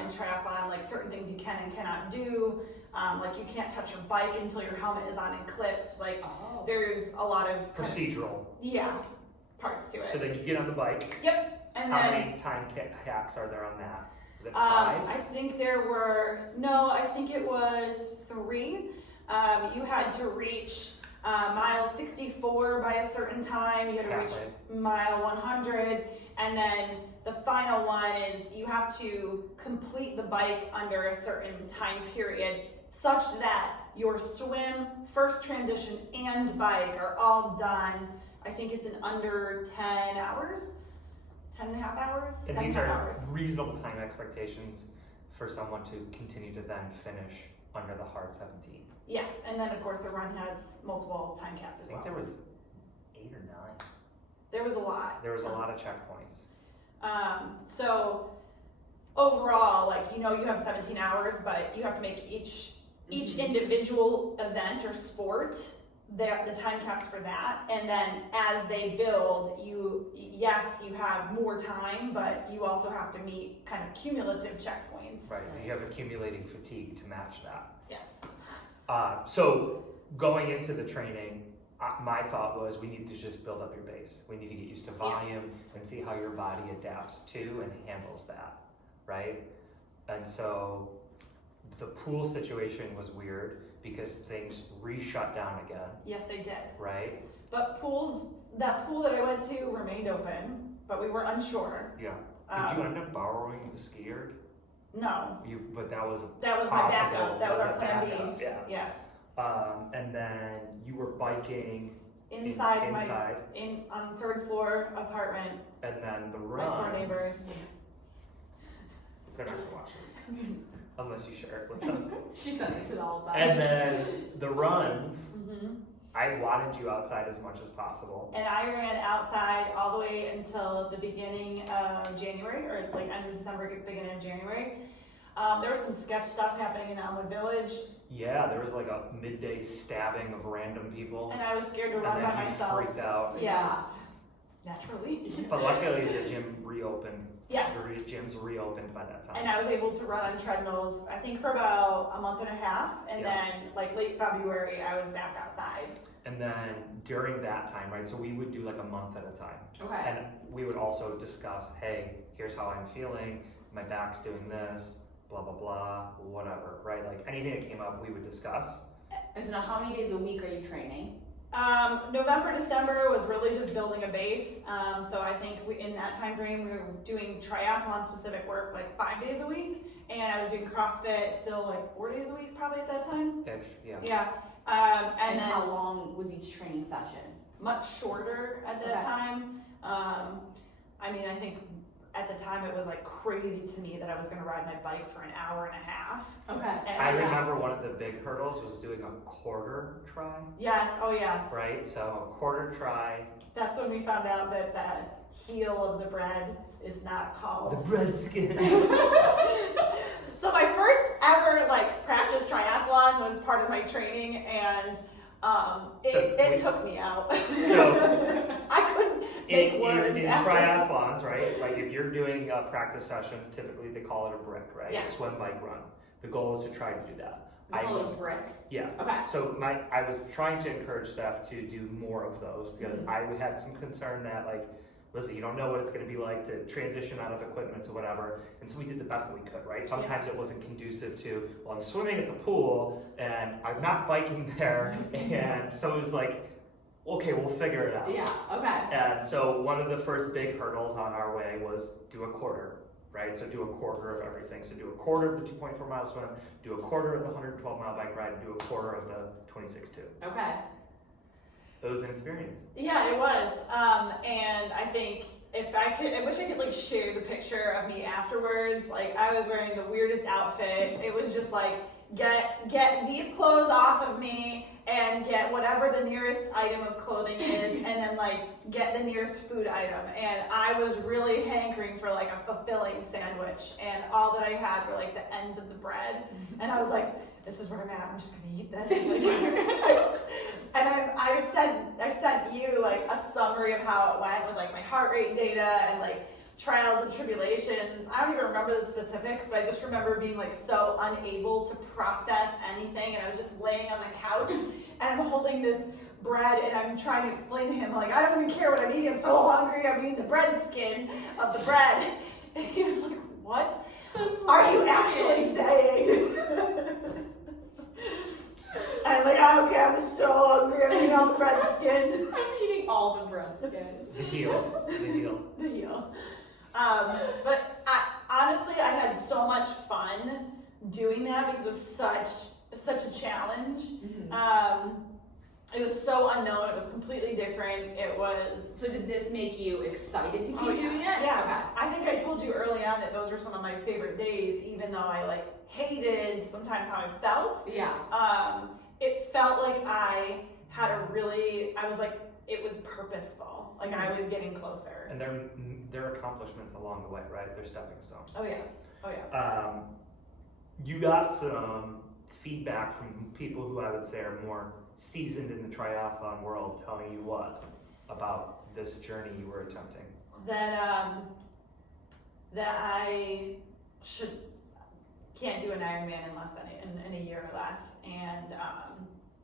in triathlon, like certain things you can and cannot do, like you can't touch your bike until your helmet is on and clipped, like Oh. there's a lot of Procedural. yeah, parts to it. So then you get on the bike. Yep. And How then many time hacks are there on that? Is it 5? I think there were, no, I think it was 3. You had to reach mile 64 by a certain time, you had to reach mile 100, and then the final one is you have to complete the bike under a certain time period such that your swim, first transition, and bike are all done. I think it's in under 10 hours, 10 and a half hours, And 10 these and a are half hours. reasonable time expectations for someone to continue to then finish under the hard 17. Yes, and then of course the run has multiple time caps I as think well. there was 8 or 9. There was a lot. There was a lot of checkpoints. So overall, like, you know, you have 17 hours, but you have to make each individual event or sport the time caps for that, and then as they build, you have more time, but you also have to meet kind of cumulative checkpoints. Right, you have accumulating fatigue to match that. Yes. So going into the training, my thought was we need to just build up your base. We need to get used to volume and see how your body adapts to and handles that, right? And so the pool situation was weird because things re-shut down again, Yes, they did. right? But that pool that I went to remained open, but we were unsure. Yeah. Did you end up borrowing the skier? No, But that was that was my possible. backup. That was our a plan backup, B. Yeah. Yeah. And then you were biking Inside inside, on 3rd floor apartment, and then the my runs. poor neighbors. They're not gonna watch this, unless you share it with them. She sent it to all of them. And then the runs, hmm I wanted you outside as much as possible. And I ran outside all the way until the beginning of January, or like end of December, beginning of January. There was some sketch stuff happening in Elmwood Village, Yeah, there was like a midday stabbing of random people, and I was scared to and run then by you myself. freaked out. Yeah, naturally. But luckily the gym reopened. Yes. The gyms reopened by that time. And I was able to run on treadmills, I think for about a month and a half, and Yeah. then like late February, I was back outside. And then during that time, right, so we would do like a month at a time. Okay. And we would also discuss, hey, here's how I'm feeling, my back's doing this, blah, blah, blah, whatever, right? Like anything that came up, we would discuss. And so now how many days a week are you training? November, December was really just building a base. So I think in that time frame, we were doing triathlon specific work like 5 days a week. And I was doing CrossFit still like 4 days a week probably at that time. Ish, yeah. Yeah. And then how long was each training session? much shorter at that Okay. time. I mean, I think at the time it was like crazy to me that I was gonna ride my bike for an hour and a half. Okay. And I remember one of the big hurdles was doing a quarter try, Yes, oh yeah. right? So a quarter try. That's when we found out that that heel of the bread is not called. bread skin. So my first ever like practice triathlon was part of my training, and it took me out. So- I couldn't make In words after. triathlons, right? Like if you're doing a practice session, typically they call it a brick, right? Yeah. Swim, bike, run. The goal is to try to do that. The whole is brick. Yeah. Okay. So I was trying to encourage staff to do more of those because I had some concern that like, listen, you don't know what it's going to be like to transition out of equipment to whatever, and so we did the best that we could, right? Sometimes it wasn't conducive to, well, I'm swimming at the pool and I'm not biking there, and so it was like, okay, we'll figure it out. Yeah. Okay. And so one of the first big hurdles on our way was do a quarter, right? So do a quarter of everything. So do a quarter of the 2.4 mile swim, do a quarter of the 112 mile bike ride, and do a quarter of the 26.2. Okay. It was an experience. Yeah, it was. And I think if I could, I wish I could like share the picture of me afterwards. Like I was wearing the weirdest outfit. It was just like, get these clothes off of me and get whatever the nearest item of clothing is, and then like get the nearest food item. And I was really hankering for like a fulfilling sandwich, and all that I had were like the ends of the bread. And I was like, this is where I'm at. I'm just gonna eat this. And I sent you like a summary of how it went with like my heart rate data and like trials and tribulations. I don't even remember the specifics, but I just remember being like so unable to process anything, and I was just laying on the couch and I'm holding this bread, and I'm trying to explain to him, like, I don't even care what I'm eating, I'm so hungry, I'm eating the bread skin of the bread. And he was like, what are you actually saying? I'm like, oh, okay, I'm just so hungry, I'm eating all the bread skin. I'm eating all the bread skin. The heel. The heel. But honestly, I had so much fun doing that because it was such a challenge. It was so unknown. It was completely different. It was. So did this make you excited to keep doing it? Yeah. Okay. I think I told you early on that those were some of my favorite days, even though I like hated sometimes how I felt. Yeah. It felt like I had it was purposeful. Like I was getting closer. And their accomplishments along the way, right? They're stepping stones. Oh yeah. You got some feedback from people who I would say are more seasoned in the triathlon world, telling you what about this journey you were attempting? That I can't do an Ironman in a year or less, and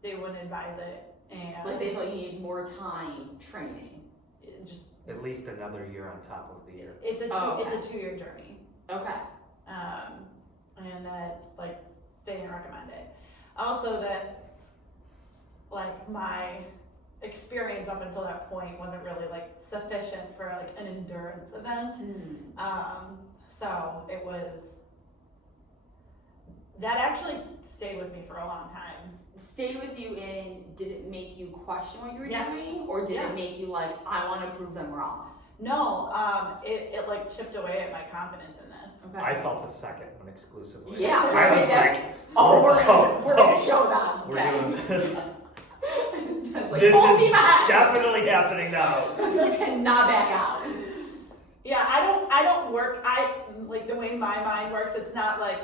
they wouldn't advise it. And Like they thought you needed more time training. just At least another year on top of the year. it's a okay. 2-year journey. Okay. And that like they didn't recommend it. Also that like my experience up until that point wasn't really like sufficient for like an endurance event. So it was that actually stayed with me for a long time. Stay with you in, did it make you question what you were Yes. doing? Or did Yeah. it make you like, I want to prove them wrong? No, it like chipped away at my confidence in this. Okay. I felt the second one exclusively. Yeah, I right, was that's- like, we're gonna show them. we're Okay. doing this. It's like, This full is steam ahead. definitely happening now. You cannot back out. Yeah, I don't work, like the way my mind works, it's not like,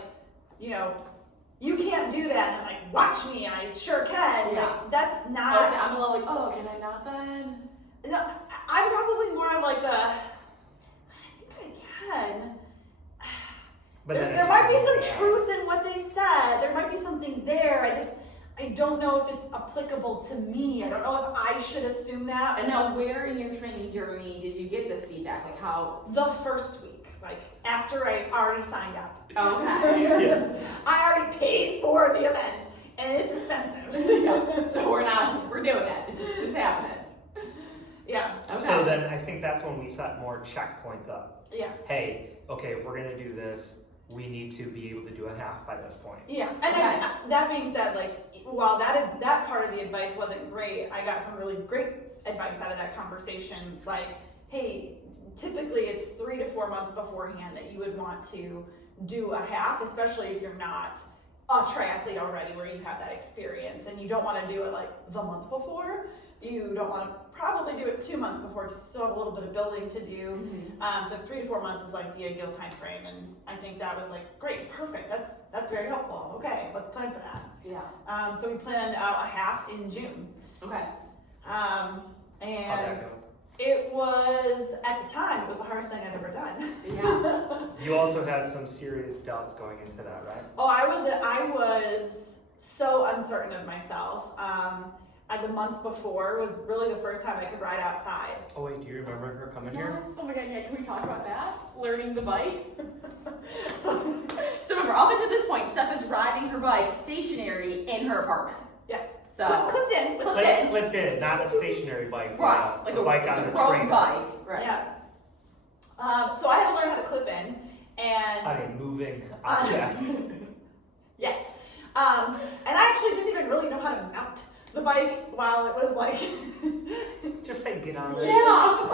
you can't do that, and I'm like, watch me, I sure can. Yeah. Like, that's Oh, not, so I'm a little like, oh, can I not then? no, I'm probably more of like I think I can. But then There it might be just some goes truth in what they said, there might be something there, I don't know if it's applicable to me, I don't know if I should assume that. And now, where in your training journey did you get this feedback? Like how? The first week, like after I already signed up. Okay. Yeah. I already paid for the event, and it's expensive. So we're doing it. It's happening. Yeah, Okay. So then I think that's when we set more checkpoints up. yeah, Hey, okay, if we're gonna do this, we need to be able to do a half by this point. yeah. And Okay. that being said, like while that part of the advice wasn't great, I got some really great advice out of that conversation. Like, hey, typically it's 3 to 4 months beforehand that you would want to do a half, especially if you're not a triathlete already, where you have that experience, and you don't want to do it like the month before. You don't want to probably do it 2 months before, because you still have a little bit of building to do. So 3 to 4 months is like the ideal time frame, and I think that was like great, perfect. That's very helpful. Okay, let's plan for that. Yeah. So we planned out a half in June, Okay. How'd and that go? it was at the time it was the hardest thing I'd ever done. Yeah. You also had some serious doubts going into that, right? Oh, I was so uncertain of myself. The month before was really the first time I could ride outside. Oh wait, do you remember her coming here? Yes. Oh my god, yeah, can we talk about that? Learning the bike. So remember, up until this point, Steph is riding her bike stationary in her apartment. Yes. So Clipped in. Flipped in, not a stationary bike, but right, like a bike it's on a the road trainer. bike. Right. Yeah. So I had to learn how to clip in, and On a moving object. yes. And I actually didn't even really know how to mount the bike while it was like. Just say get on it. Yeah.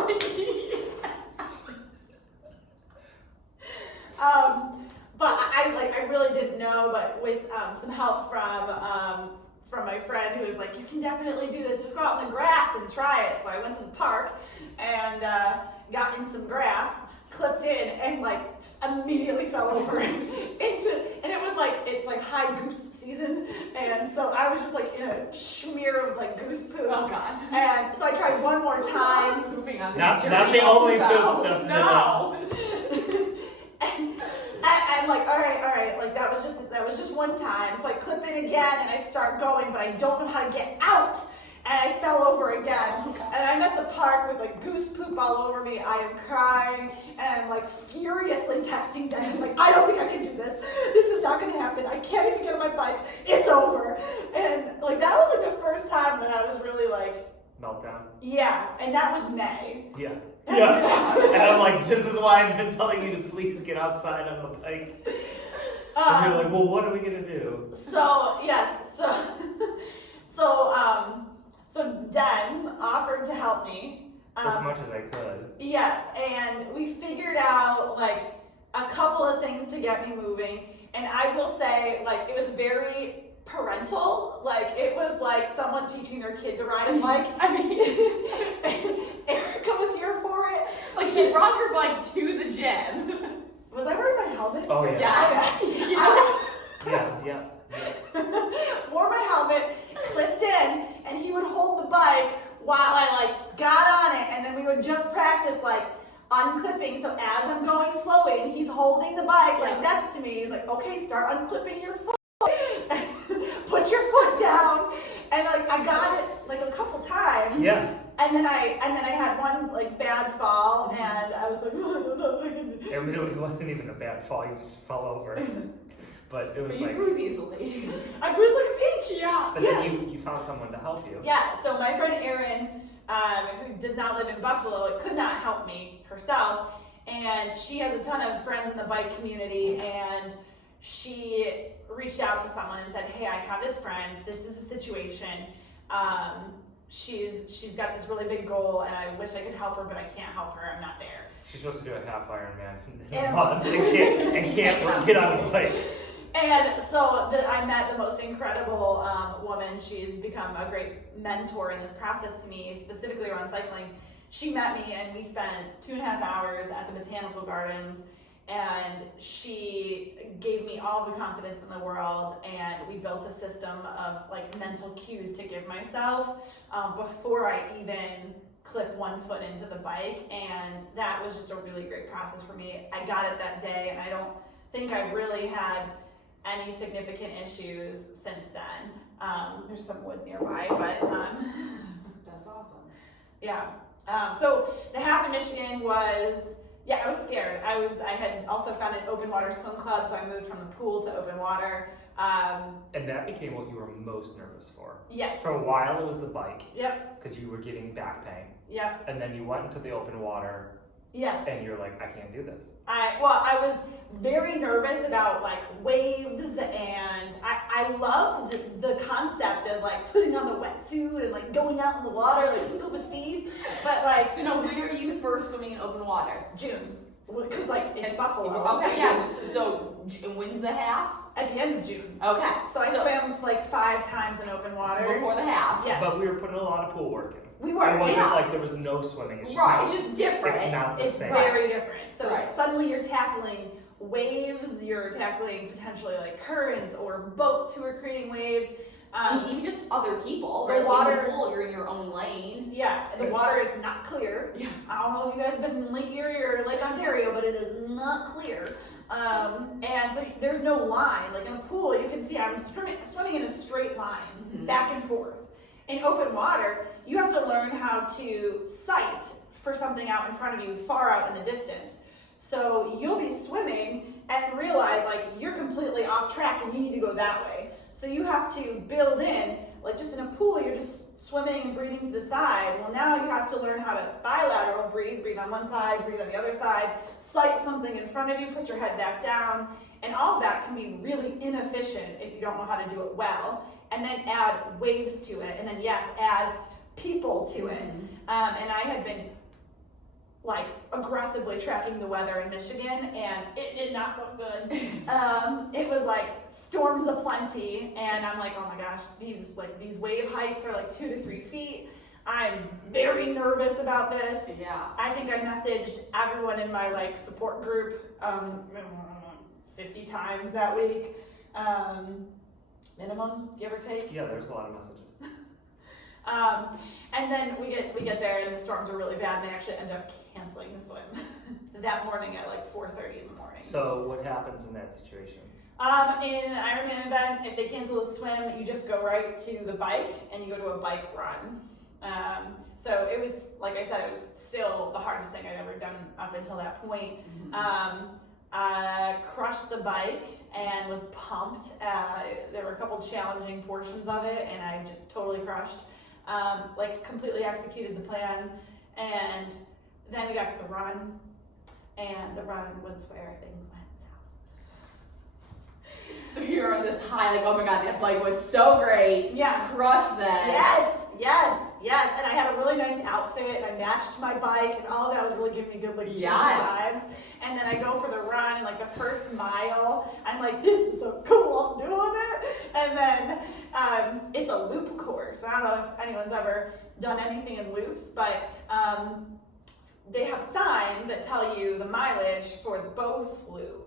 But I really didn't know, but with some help from my friend who was like, you can definitely do this, just go out in the grass and try it. So I went to the park and got in some grass, clipped in, and like immediately fell over and it was like, it's like high goose season, and so I was just like in a smear of like goose poop. Oh god. And so I tried one more time. Pooping on this Not journey the only also. poop stuff. No. And I'm like, all right, like that was just one time. So I clip in again and I start going, but I don't know how to get out. And I fell car with like goose poop all over me. I am crying and I'm like furiously texting Dennis like, I don't think I can do this. This is not gonna happen. I can't even get on my bike. It's over. And like that was like the first time that I was really like, Meltdown. yeah, and that was May. Yeah. Yeah. And I'm like, this is why I've been telling you to please get outside on the bike. And you're like, well, what are we gonna do? So yes, so Den offered to help me. As much as I could. Yes, and we figured out like a couple of things to get me moving. And I will say, like, it was very parental. Like, it was like someone teaching their kid to ride a bike. I mean, Erica was here for it. Like, she brought her bike to the gym. Was I wearing my helmet? Oh, yeah. Yeah. Yeah. Wore my helmet, clipped in, and he would hold the bike while I like got on it, and then we would just practice like unclipping. So as I'm going slowly, and he's holding the bike like next to me, he's like, okay, start unclipping your foot. Put your foot down, and like I got it like a couple times. Yeah. And then I had one like bad fall, and I was like, It wasn't even a bad fall, you just fell over. But it was But you like, bruise easily. I bruised like a peach. Yeah. but then you found someone to help you. Yeah, so my friend Erin, who does not live in Buffalo, could not help me herself, and she has a ton of friends in the bike community, and she reached out to someone and said, hey, I have this friend, this is a situation, she's got this really big goal, and I wish I could help her, but I can't help her, I'm not there. She's supposed to do a half Ironman in And- a month and can't get on a bike. And so I met the most incredible woman. She's become a great mentor in this process to me, specifically around cycling. She met me and we spent 2.5 hours at the Botanical Gardens, and she gave me all the confidence in the world, and we built a system of like mental cues to give myself before I even clip one foot into the bike, and that was just a really great process for me. I got it that day, and I don't think I've really had any significant issues since then. There's some wood nearby, but That's awesome. yeah. So the half in Michigan was, yeah, I was scared. I had also found an open water swim club, so I moved from the pool to open water. And that became what you were most nervous for. Yes. For a while it was the bike, Yep. because you were getting back pain. Yep. And then you went into the open water Yes. and you're like, I can't do this. I was very nervous about like waves, and I loved the concept of like putting on the wetsuit and like going out in the water like Scuba Steve, but like So now, when are you first swimming in open water? June, because like it's And- Buffalo. Okay, yeah. So when's the half? At the end of June. Okay. So I swam like 5 times in open water. Before the half. Yes. But we were putting a lot of pool work in. We were. It wasn't yeah. like there was no swimming. It's just Right, not- it's just different. It's not the It's same. very different. So Right. suddenly you're tackling waves, you're tackling potentially like currents or boats who are creating waves. I mean, even just other people. The Right? Like, water- in the pool, you're in your own lane. Yeah, the water is not clear. Yeah. I don't know if you guys have been in Lake Erie or Lake Ontario, but it is not clear. And so there's no line. Like in a pool, you can see I'm swimming in a straight line, Mhm. back and forth. In open water, you have to learn how to sight for something out in front of you, far out in the distance. So you'll be swimming and realize like you're completely off track and you need to go that way. So you have to build in, like just in a pool, you're just swimming and breathing to the side. Well, now you have to learn how to bilateral breathe on one side, breathe on the other side, sight something in front of you, put your head back down. And all of that can be really inefficient if you don't know how to do it well. And then add waves to it. And then yes, add people to it. And I had been like aggressively tracking the weather in Michigan, and it did not look good. It was like storms aplenty, and I'm like, oh my gosh, these wave heights are like 2 to 3 feet. I'm very nervous about this. Yeah. I think I messaged everyone in my like support group 50 times that week, minimum, give or take. Yeah, there's a lot of messages. And then we get there and the storms are really bad, and they actually end up canceling the swim that morning at like 4:30 in the morning. So what happens in that situation? In an Ironman event, if they cancel a swim, you just go right to the bike and you go to a bike run. So it was, like I said, it was still the hardest thing I'd ever done up until that point. I crushed the bike and was pumped. There were a couple challenging portions of it, and I just totally crushed. Like completely executed the plan, and then we got to the run, and the run was where things went south. So you're on this high, like, oh my god, that bike was so great. Yeah. Crush that. Yes. And I had a really nice outfit, and I matched my bike, and all of that was really giving me good, like, Yes. vibes. And then I go for the run, like the first mile, I'm like, this is so cool, I'm doing it. And then it's a loop course. I don't know if anyone's ever done anything in loops, but they have signs that tell you the mileage for both loops.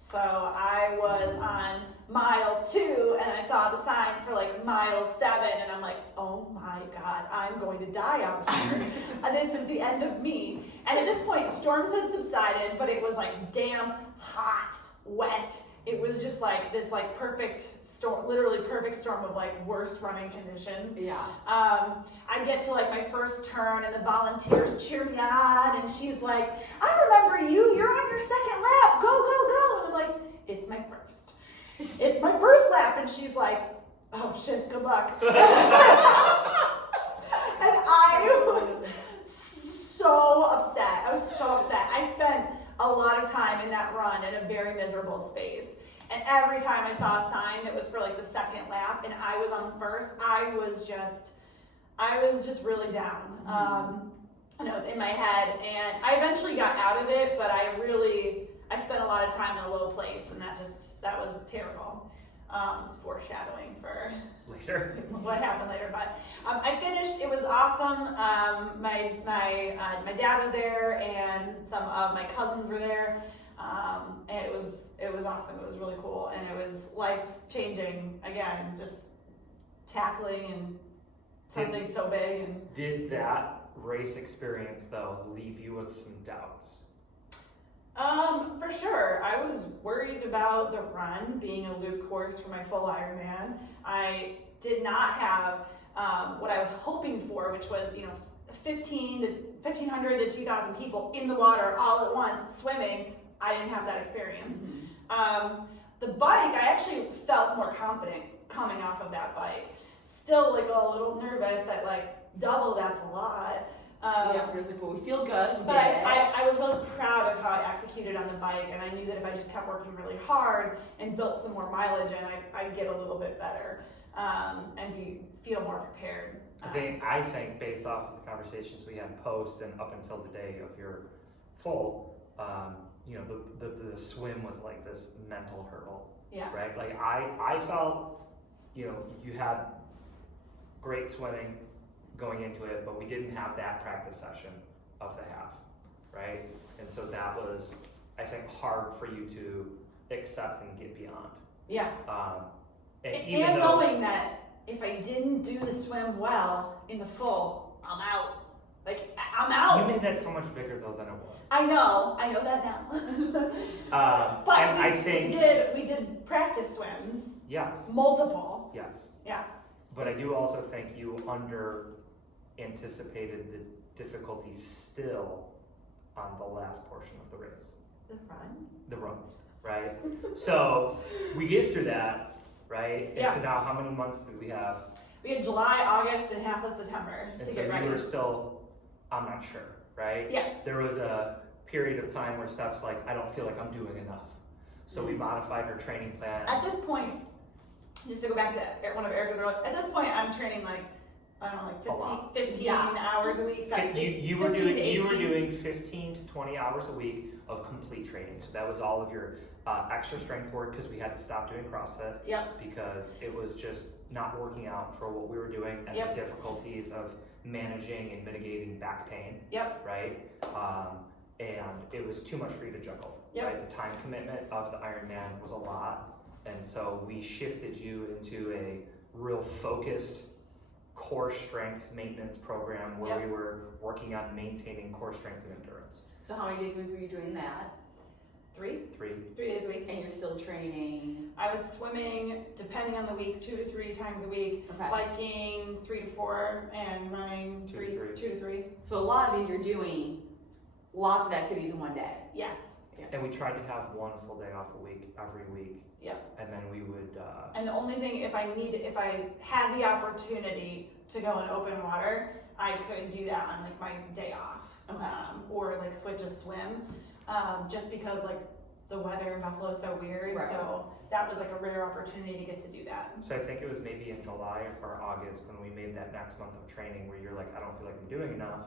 So I was on mile 2, and I saw the sign for like mile 7, and I'm like, oh my god, I'm going to die out here. And this is the end of me. And at this point, storms had subsided, but it was like damp, hot, wet. It was just like this like perfect storm, literally perfect storm of like worst running conditions. Yeah. I get to like my first turn, and the volunteers cheer me on, and she's like, I remember you, you're on your second lap, go, go, go. And I'm like, it's my first. It's my first lap. And she's like, oh shit, good luck. And I was so upset. I was so upset. I spent a lot of time in that run in a very miserable space. And every time I saw a sign that was for like the second lap and I was on the first, I was just really down. And it was in my head, and I eventually got out of it, but I spent a lot of time in a low place, and that was terrible. It's foreshadowing for Later. what happened later, but I finished. It was awesome. My dad was there, and some of my cousins were there, and it was awesome. It was really cool, and it was life changing. Again, just tackling and something so big. And Did that race experience though leave you with some doubts? For sure. I was worried about the run being a loop course for my full Ironman. I did not have what I was hoping for, which was 1,500 to 2,000 people in the water all at once swimming. I didn't have that experience. The bike, I actually felt more confident coming off of that bike. Still like a little nervous that like double, that's a lot. Yeah, it was like, well, we feel good. But I was really proud of how I executed on the bike, and I knew that if I just kept working really hard and built some more mileage in, I'd get a little bit better and feel more prepared. I think based off of the conversations we had post and up until the day of your full, the swim was like this mental hurdle. Yeah. Right? Like I felt, you had great swimming going into it, but we didn't have that practice session of the half, right? And so that was, I think, hard for you to accept and get beyond. Yeah. And knowing that if I didn't do the swim well in the full, I'm out. Like, I'm out. You made that so much bigger though than it was. I know that now. But I think we did practice swims. Yes. Multiple. Yes. Yeah. But I do also think you anticipated the difficulty still on the last portion of the race. The run, right? So we get through that, right? And so now how many months do we have? We had July, August, and half of September and to so get ready. You were still, I'm not sure, right? Yeah. There was a period of time where Steph's like, I don't feel like I'm doing enough. So we modified her training plan. At this point, just to go back to one of Erica's earlier, at this point I'm training like, I don't know, like 15 hours a week. You were doing 15 to 20 hours a week of complete training. So that was all of your extra strength work, because we had to stop doing CrossFit. Yep. Because it was just not working out for what we were doing, and the difficulties of managing and mitigating back pain. Yep. Right? And it was too much for you to juggle. Yep. Right? The time commitment of the Ironman was a lot. And so we shifted you into a real focused core strength maintenance program where we were working on maintaining core strength and endurance. So how many days a week were you doing that? 3 3. days a week. And you're still training. I was swimming, depending on the week, 2 to 3 times a week. Okay. Biking 3 to 4, and running 2 to 3. So a lot of these you're doing lots of activities in one day. Yes. And we tried to have one full day off a week every week. Yep. And then we would. And the only thing, if I had the opportunity to go in open water, I could do that on like my day off, Okay. or like switch a swim, just because like the weather in Buffalo is so weird. Right. So that was like a rare opportunity to get to do that. So I think it was maybe in July or August when we made that next month of training where you're like, I don't feel like I'm doing enough.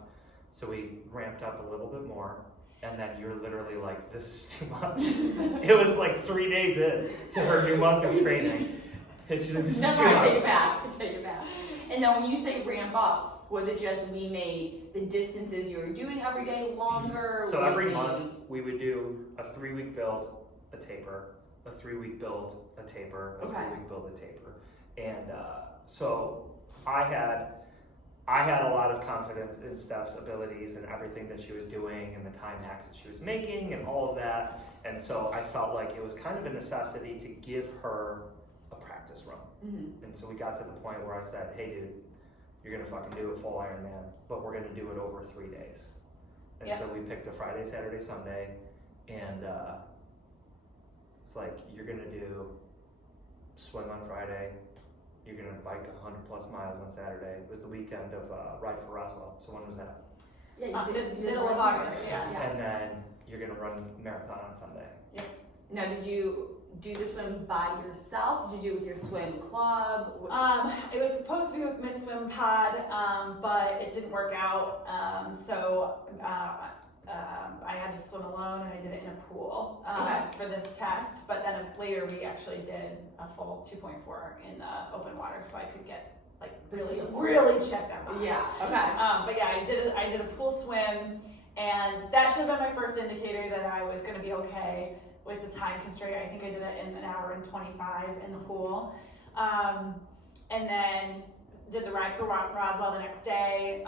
So we ramped up a little bit more. And then you're literally like, this is too much. It was like 3 days in to her new month of training. And she's like, this is That's too right, much. take it back. Take it back. And then when you say ramp up, was it just we made the distances you were doing every day longer? So every We- month we would do a 3-week build, a taper, a 3-week build, a taper, a Okay. 3-week build, a taper. And so I had a lot of confidence in Steph's abilities and everything that she was doing and the time hacks that she was making and all of that. And so I felt like it was kind of a necessity to give her a practice run. Mhm. And so we got to the point where I said, hey dude, you're gonna fucking do a full Ironman, but we're gonna do it over 3 days. And Yeah. so we picked a Friday, Saturday, Sunday, and it's like, you're gonna do swim on Friday, you're gonna bike 100 plus miles on Saturday. It was the weekend of Ride for Roswell, so when was that? Yeah, you did. Middle of August, yeah. Yeah. And then you're gonna run marathon on Sunday. Now, did you do the swim by yourself? Did you do it with your swim club? It was supposed to be with my swim pod, but it didn't work out. So I had to swim alone, and I did it in a pool for this test. But then later we actually did a full 2.4 in the open water, so I could get like really check that box. Yeah. Okay. But yeah, I did a pool swim, and that should have been my first indicator that I was going to be okay with the time constraint. I think I did it in 1 hour and 25 in the pool. And then did the Ride for Roswell the next day,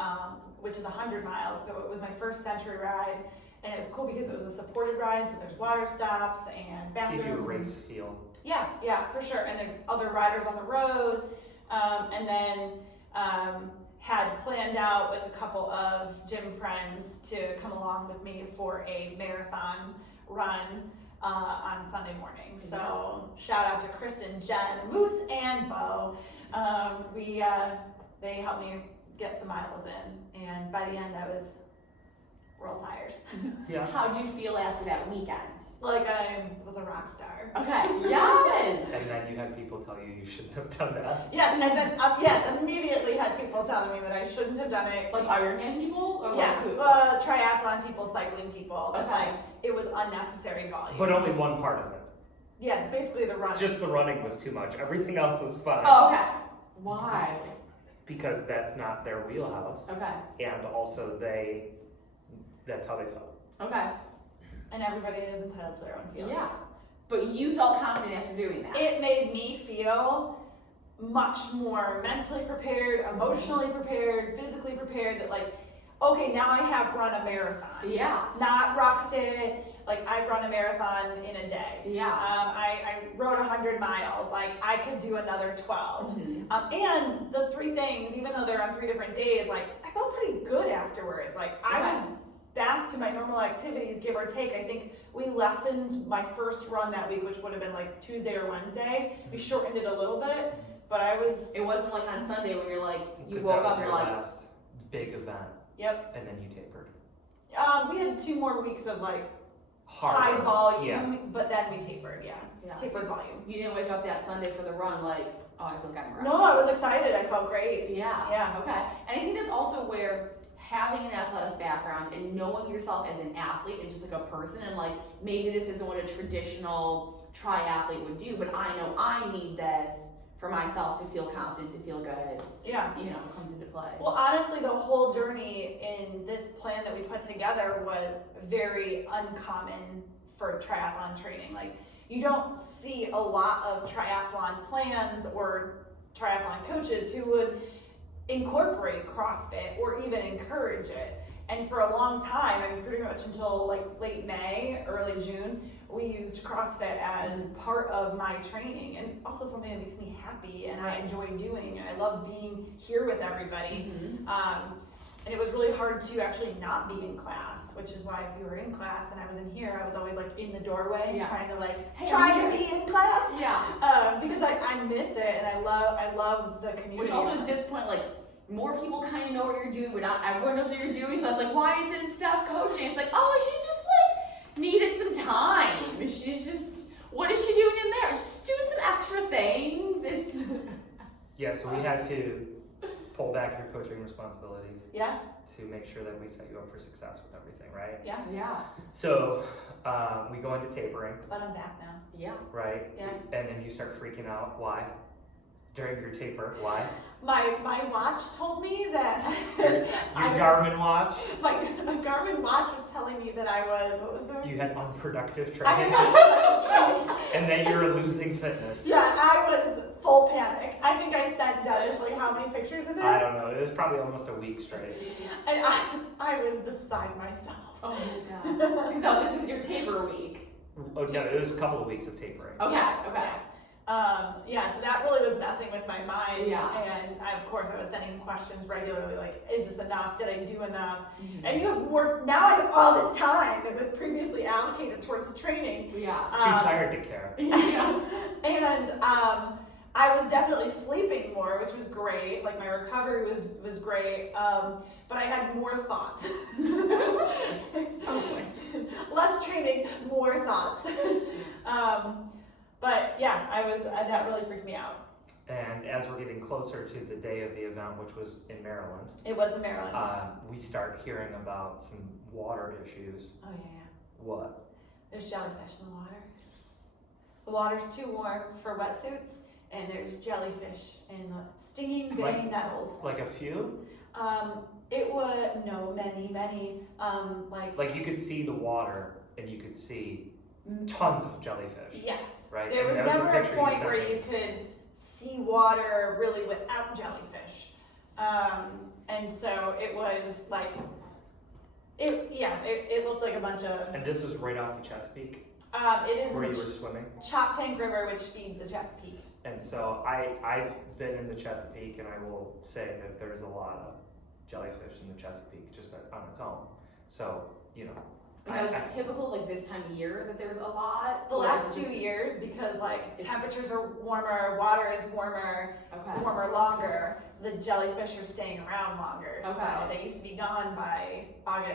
which is 100 miles. So it was my first century ride. And it was cool because it was a supported ride, so there's water stops and bathrooms. Give you a race feel. Yeah, for sure. And then other riders on the road. And then had planned out with a couple of gym friends to come along with me for a marathon run on Sunday morning. So shout out to Kristen, Jen, Moose, and Bo. They helped me get some miles in, and by the end I was real tired. Yeah. How'd you feel after that weekend? Like I was a rock star. Okay. Yes. And then you had people tell you shouldn't have done that. Yes, and then immediately had people telling me that I shouldn't have done it. Like Ironman people, or Yes, like who? triathlon people, cycling people. That, Okay. like it was unnecessary volume. But only one part of it. Yeah, basically the running. Just the running was too much. Everything else was fine. Oh, okay. Why? Because that's not their wheelhouse. Okay. And also that's how they felt. Okay. And everybody is entitled to their own feelings. Yeah. But you felt confident after doing that. It made me feel much more mentally prepared, emotionally prepared, physically prepared that like, okay, now I have run a marathon. Yeah. Not rocked it, like I've run a marathon in a day. Yeah. I rode 100 miles, like I could do another 12. Mhm. And the 3 things, even though they're on 3 different days, like I felt pretty good afterwards. Like I was back to my normal activities, give or take. I think we lessened my first run that week, which would have been like Tuesday or Wednesday. We shortened it a little bit, but It wasn't like on Sunday when you're like, you 'Cause woke that was up, you're your like, last big event. Yep. And then you tapered. We had 2 more weeks of like Hard. high volume, Yeah. but then we tapered, yeah. yeah. Tapered volume. You didn't wake up that Sunday for the run like, oh, I feel like I'm No, I was excited. I felt great. Yeah. Yeah. Okay. And I think that's also where having an athletic background and knowing yourself as an athlete and just like a person, and like maybe this isn't what a traditional triathlete would do, but I know I need this for myself to feel confident, to feel good, Yeah. you know, comes into play. Well, honestly, the whole journey in this plan that we put together was very uncommon for triathlon training. Like, you don't see a lot of triathlon plans or triathlon coaches who would incorporate CrossFit or even encourage it. And for a long time, I mean, pretty much until like late May, early June, we used CrossFit as part of my training, and also something that makes me happy and I enjoy doing, and I love being here with everybody. And it was really hard to actually not be in class, which is why if you were in class and I was in here, I was always like in the doorway trying to like, hey, trying to be in class. Yeah. Because I miss it, and I love the community. Which also at this point, like, more people kind of know what you're doing, but not everyone knows what you're doing. So I was like, why isn't Steph coaching? It's like, oh, she's just like needed some time. She's just, what is she doing in there? She's doing some extra things. It's Yeah, so we had to pull back your coaching responsibilities Yeah. to make sure that we set you up for success with everything, right? yeah. So we go into tapering, But I'm back now. Yeah. right? Yeah. And then you start freaking out. Why? During your taper, why? My watch told me that Your Garmin watch, my Garmin watch was telling me that I was, what was the you had unproductive I training, had and that you were losing fitness. Yeah, I was full panic. I think I sent Dennis like how many pictures of it? I don't know, it was probably almost a week straight. And I was beside myself. Oh my god. So this is your taper week. Oh, yeah, it was a couple of weeks of tapering. Okay. Yeah, Okay. Yeah, so that really was messing with my mind. Yeah. And of course I was sending questions regularly, like, is this enough? Did I do enough? Mhm. And you have more, now I have all this time that was previously allocated towards the training. Yeah. Too tired to care. Yeah. And I was definitely sleeping more, which was great. Like my recovery was great. But I had more thoughts. Oh boy. Less training, more thoughts. But yeah, that really freaked me out. And as we're getting closer to the day of the event, which was in Maryland, It was in Maryland. we start hearing about some water issues. Oh yeah. What? There's jellyfish in the water. The water's too warm for wetsuits, and there's jellyfish and the stinging bay nettles. Like a few? It was many. Like you could see the water, and you could see tons of jellyfish. Yes. Right, There and was that was the never a picture you point sent where me. you could see water really without jellyfish. And so it was like, it looked like a bunch of, And this was right off the Chesapeake, it is where in you the were swimming. Chop Tank River, which feeds the Chesapeake. And so I've been in the Chesapeake, and I will say that there's a lot of jellyfish in the Chesapeake just on its own. So, you know. And was it typical like this time of year that there's a lot? The Or last is it few just- years, because like It's- temperatures are warmer, water is warmer, Okay. warmer longer, the jellyfish are staying around longer. So Okay. they used to be gone by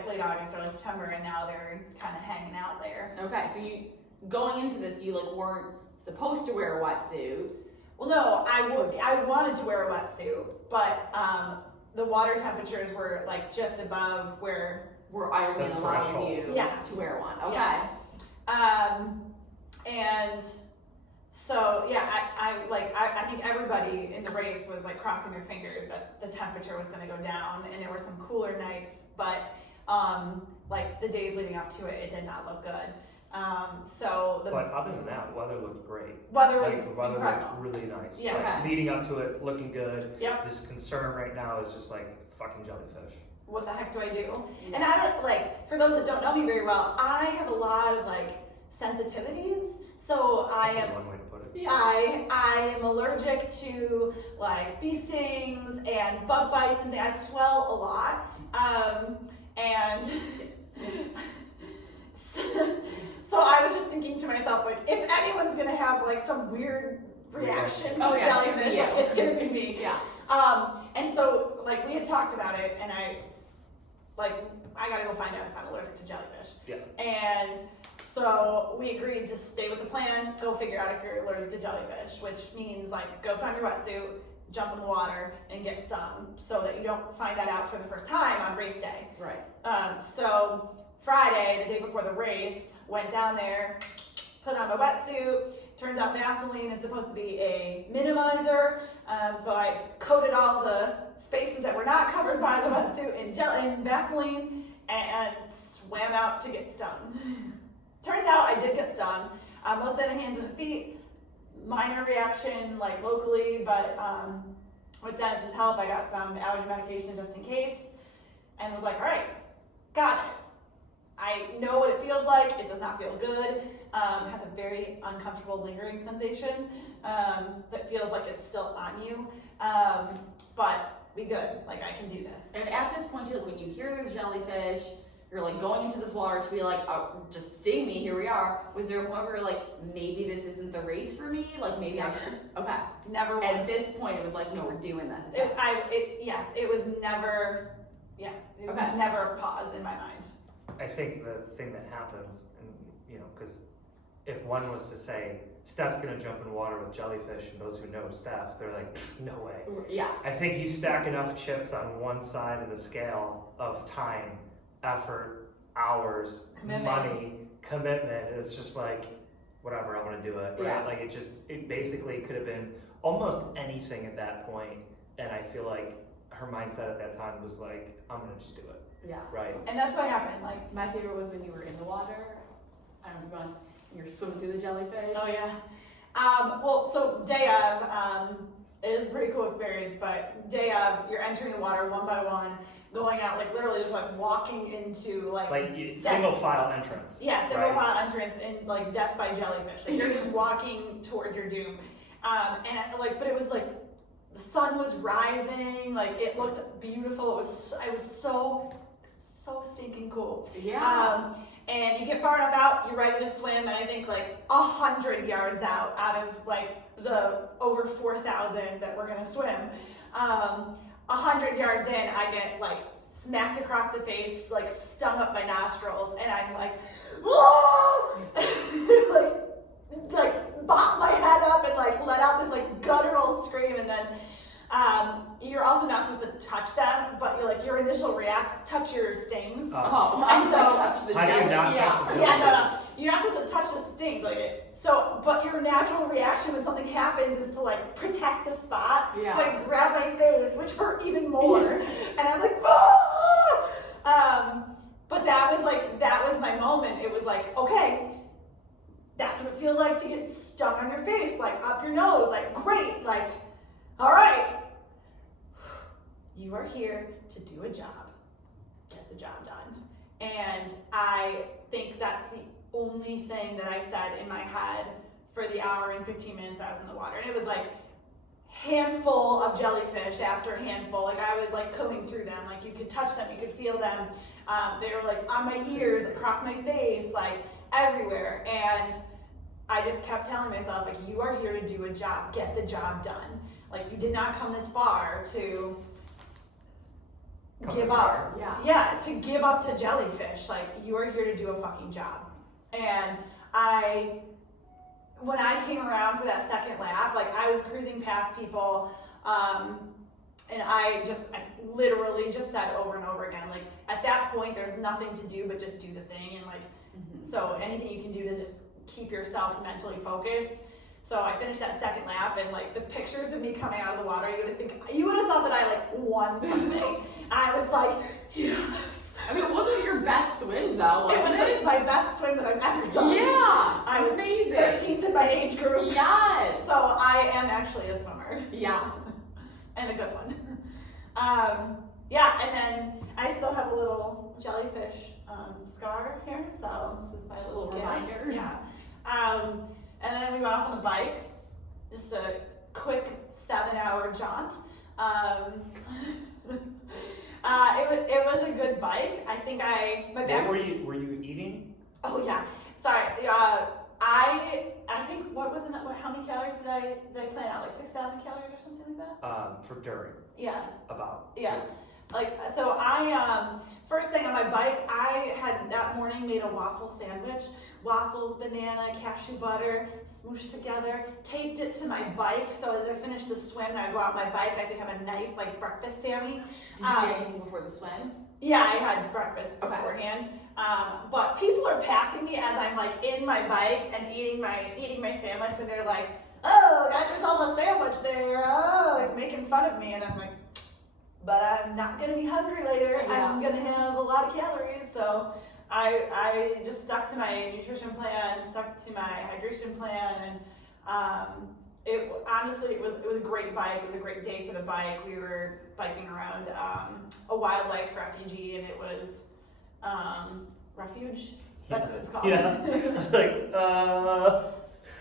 late August, early September, and now they're kind of hanging out there. Okay, so you going into this, you like weren't supposed to wear a wetsuit. Well, no, I wanted to wear a wetsuit, but the water temperatures were like just above where. Where Ironman The allows threshold. you Yes. to wear one. Okay. Yeah. And so yeah, I think everybody in the race was like crossing their fingers that the temperature was going to go down, and there were some cooler nights, but like the days leading up to it, it did not look good. So the But other than that, weather looked great. weather was Like, the weather incredible. looked really nice. Yeah. Like, Okay. leading up to it, looking good. Yep. This concern right now is just like fucking jellyfish. What the heck do I do? And I don't, like, for those that don't know me very well, I have a lot of like sensitivities. So I That's am one way to put it. Yeah. I am allergic to like bee stings and bug bites and things. I swell a lot. And so I was just thinking to myself, like, if anyone's gonna have like some weird reaction to Oh, a yeah, jellyfish, yeah. it's gonna be me. Yeah. And so like we had talked about it, and I gotta go find out if I'm allergic to jellyfish. Yeah. And so we agreed to stay with the plan, go figure out if you're allergic to jellyfish, which means like go put on your wetsuit, jump in the water, and get stung, so that you don't find that out for the first time on race day. Right. So Friday, the day before the race, went down there, put on my wetsuit. Turns out Vaseline is supposed to be a minimizer, so I coated all the spaces that were not covered by the wetsuit in Vaseline and swam out to get stung. Turns out I did get stung, mostly on the hands and the feet, minor reaction like locally, but with Dennis's help I got some allergy medication just in case, and was like, all right, got it. I know what it feels like. It does not feel good. It has a very uncomfortable lingering sensation that feels like it's still on you. But we good. Like, I can do this. And at this point, too, when you hear there's jellyfish, you're like going into this water to be like, oh, just sting me, here we are. Was there a point where you're like, maybe this isn't the race for me? Like, maybe I should? Okay. Never At once. this point, it was like, no, we're doing this. Yes, it was never, it was Okay. never a pause in my mind. I think the thing that happens, and you know, because if one was to say, Steph's gonna jump in water with jellyfish, and those who know Steph, they're like, no way. Yeah. I think you stack enough chips on one side of the scale of time, effort, hours, Commitment. money, commitment. It's just like, whatever, I want to do it. Right? Yeah. Like it basically could have been almost anything at that point, and I feel like her mindset at that time was like, I'm gonna just do it. Yeah. Right. And that's what happened. Like, My favorite was when you were in the water. I don't know if you want to, you're swimming through the jellyfish. oh yeah. Well, so day of, it is a pretty cool experience, but day of, you're entering the water one by one, going out, like literally just like walking into like Single file entrance. yeah, single right? file entrance in like death by jellyfish. Like you're just walking towards your doom. But it was like the sun was rising, like it looked beautiful. It was so stinking cool. Yeah. And you get far enough out, you're ready to swim, and I think like 100 yards out of like the over 4,000 that we're gonna swim. 100 yards in, I get like smacked across the face, like stung up my nostrils, and I'm like, whoa! like bop my head up and like let out this like guttural scream, and then you're also not supposed to touch them, but your initial touch your stings. And so touch the How do you jelly. not touch the Yeah, no. You're not supposed to touch the stings like it. So, but your natural reaction when something happens is to like protect the spot. Yeah. So I grab my face, which hurt even more, and I'm like, ah! But that was my moment. It was like, okay, that's what it feels like to get stung on your face, like up your nose, like great, like, all right. You are here to do a job. Get the job done. And I think that's the only thing that I said in my head for the hour and 15 minutes I was in the water. And it was like handful of jellyfish after handful. Like I was like combing through them. Like you could touch them, you could feel them. They were like on my ears, across my face, like everywhere. And I just kept telling myself, like, you are here to do a job. Get the job done. Like you did not come this far to give up. Yeah, to give up to jellyfish. Like you are here to do a fucking job. And when I came around for that second lap, like I was cruising past people, and I literally just said over and over again, like at that point there's nothing to do but just do the thing, and like so anything you can do to just keep yourself mentally focused. So I finished that second lap, and like the pictures of me coming out of the water, you would have thought that I like won something. I was like, yes. I mean, it wasn't your best swims though, It was was like it? my best swim that I've ever done. Yeah. I was amazing. 13th in my age group. Yes. So I am actually a swimmer. Yes. And a good one. Yeah, and then I still have a little jellyfish scar here, so this is my little gift. reminder. Yeah. And then we went off on the bike, just a quick 7-hour jaunt. It was a good bike. I think my back. What were you eating? Oh yeah, sorry. I think how many calories did I plan out? Like 6,000 calories or something like that. For during. Yeah. About. Yeah. Yes. Like, so first thing on my bike, I had that morning made a waffle sandwich. Waffles, banana, cashew butter, smooshed together, taped it to my bike, so as I finished the swim and I go out my bike, I could have a nice like breakfast Sammy. Did you get anything before the swim? Yeah, I had breakfast beforehand. But people are passing me as I'm like in my bike and eating my sandwich, and they're like, "Oh, got yourself a sandwich there," like making fun of me, and I'm like, but I'm not gonna be hungry later. Yeah. I'm gonna have a lot of calories, so I just stuck to my nutrition plan, stuck to my hydration plan, and it was a great bike. It was a great day for the bike. We were biking around a wildlife refugee, and it was refuge. That's what it's called. Yeah. Like,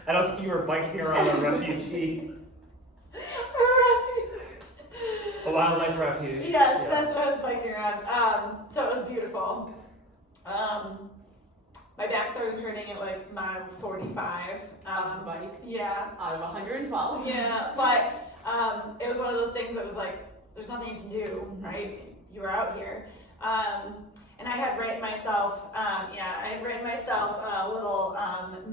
I don't think you were biking around a refugee. A wildlife refuge. Yes, Yeah. that's what I was biking around. So it was beautiful. My back started hurting at like mile 45. On the bike. Yeah. Out of 112. Yeah, but it was one of those things that was like, there's nothing you can do, right? You were out here. And I had written myself, a little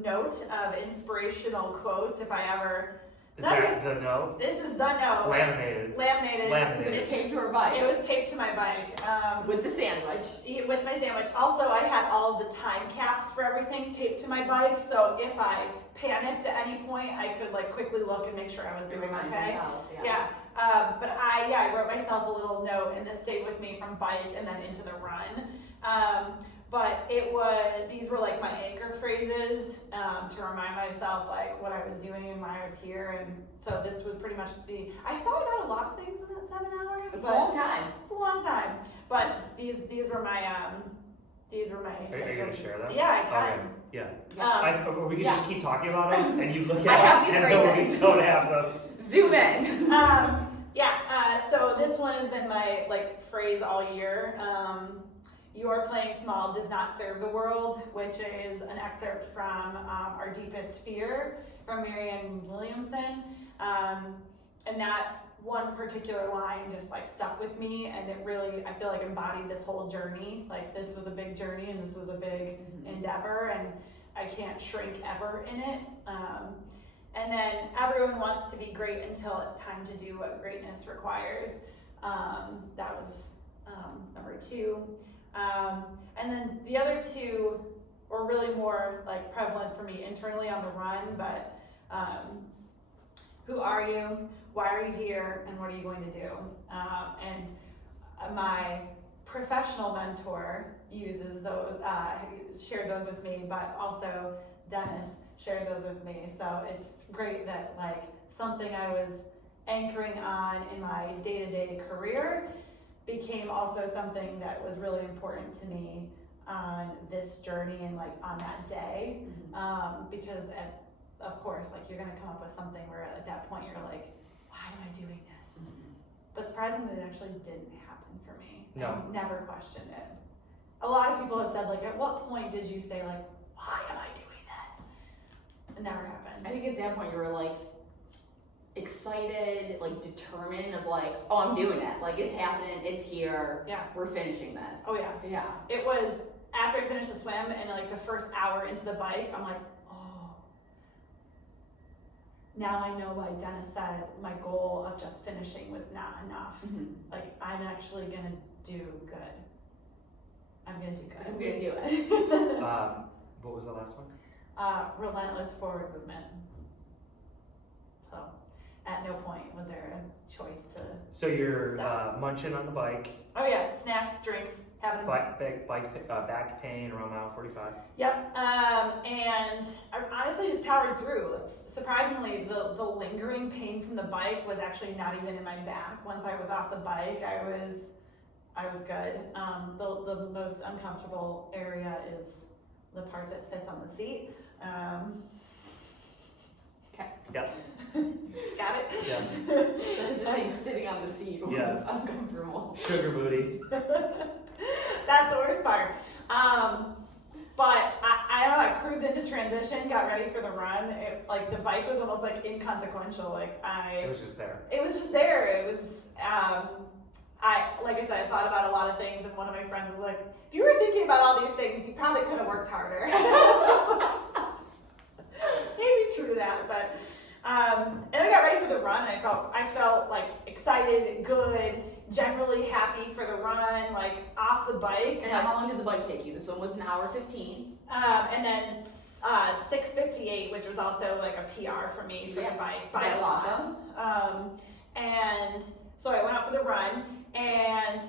note of inspirational quotes if I ever. Is that the note? This is the note. Laminated. Laminated. It taped to her bike. It was taped to my bike. With the sandwich. With my sandwich. Also, I had all of the time caps for everything taped to my bike, so if I panicked at any point, I could like quickly look and make sure I was doing okay. Yeah. But I wrote myself a little note, and this stayed with me from bike and then into the run. But these were like my anchor phrases to remind myself like what I was doing and why I was here, and so this would pretty much be. I thought about a lot of things in that 7 hours. It's a long time. It's a long time, but these were my Are you gonna share them? Yeah, I can. Okay. Yeah. Or we could just keep talking about them, and you look at I have them, these and phrases. we don't have them. Zoom in. So this one has been my like phrase all year. Your playing small does not serve the world, which is an excerpt from Our Deepest Fear from Marianne Williamson. And that one particular line just like stuck with me, and it really, I feel like, embodied this whole journey. Like this was a big journey and this was a big endeavor, and I can't shrink ever in it. And then everyone wants to be great until it's time to do what greatness requires. That was number 2. And then the other 2 were really more like prevalent for me internally on the run, but who are you? Why are you here? And what are you going to do? And my professional mentor uses those, shared those with me, but also Dennis shared those with me. So it's great that like something I was anchoring on in my day-to-day career became also something that was really important to me on this journey and like on that day. Because of course, like you're gonna come up with something where at that point you're like, why am I doing this? But surprisingly, it actually didn't happen for me. No. I never questioned it. A lot of people have said like, at what point did you say like, why am I doing this? It never happened. I think at that point you were like excited, like determined of like, oh, I'm doing it. Like it's happening, it's here. Yeah. We're finishing this. Oh yeah. Yeah. It was after I finished the swim and like the first hour into the bike, I'm like, oh. Now I know why Dennis said my goal of just finishing was not enough. Like I'm actually gonna do good. I'm gonna do good. I'm gonna do it. What was the last one? Relentless forward movement. So at no point was there a choice to. So you're munching on the bike, Oh yeah, snacks, drinks, having. back pain around mile 45. Yep. And I honestly just powered through. Surprisingly, the lingering pain from the bike was actually not even in my back. Once I was off the bike, I was good. The most uncomfortable area is the part that sits on the seat. Okay. Yep. Got it? Yeah. Just like sitting on the seat was uncomfortable. Sugar booty. That's the worst part. But I don't know, I cruised into transition, got ready for the run. Like the bike was almost like inconsequential. It was just there. It was just there. It was, like I said, I thought about a lot of things, and one of my friends was like, if you were thinking about all these things, you probably could have worked harder. Maybe true to that, but, and I got ready for the run. I felt like excited, good, generally happy for the run, like off the bike. And how long did the bike take you? This one was an hour 15. And then 6:58, which was also like a PR for me for the bike. That's awesome. And so I went out for the run, and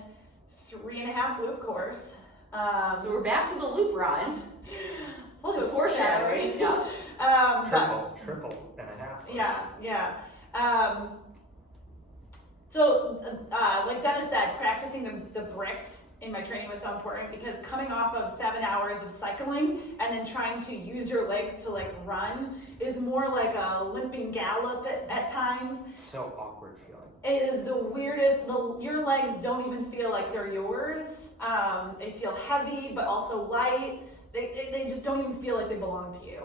3.5 loop course. So we're back to the loop run. We'll do a Foreshadowing. Triple and a half. Yeah. So, like Dennis said, practicing the bricks in my training was so important because coming off of 7 hours of cycling and then trying to use your legs to like run is more like a limping gallop at times. So awkward feeling. It is the weirdest. Your legs don't even feel like they're yours. They feel heavy but also light. They just don't even feel like they belong to you.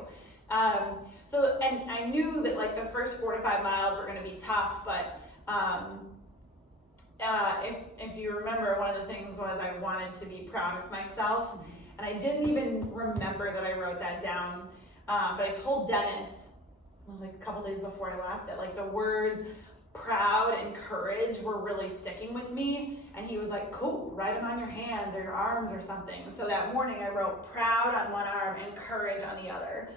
And I knew that like the first 4 to 5 miles were going to be tough, but if you remember, one of the things was I wanted to be proud of myself, and I didn't even remember that I wrote that down. But I told Dennis, it was like a couple days before I left, that like the words proud and courage were really sticking with me, and he was like, cool, write them on your hands or your arms or something. So that morning I wrote proud on one arm and courage on the other.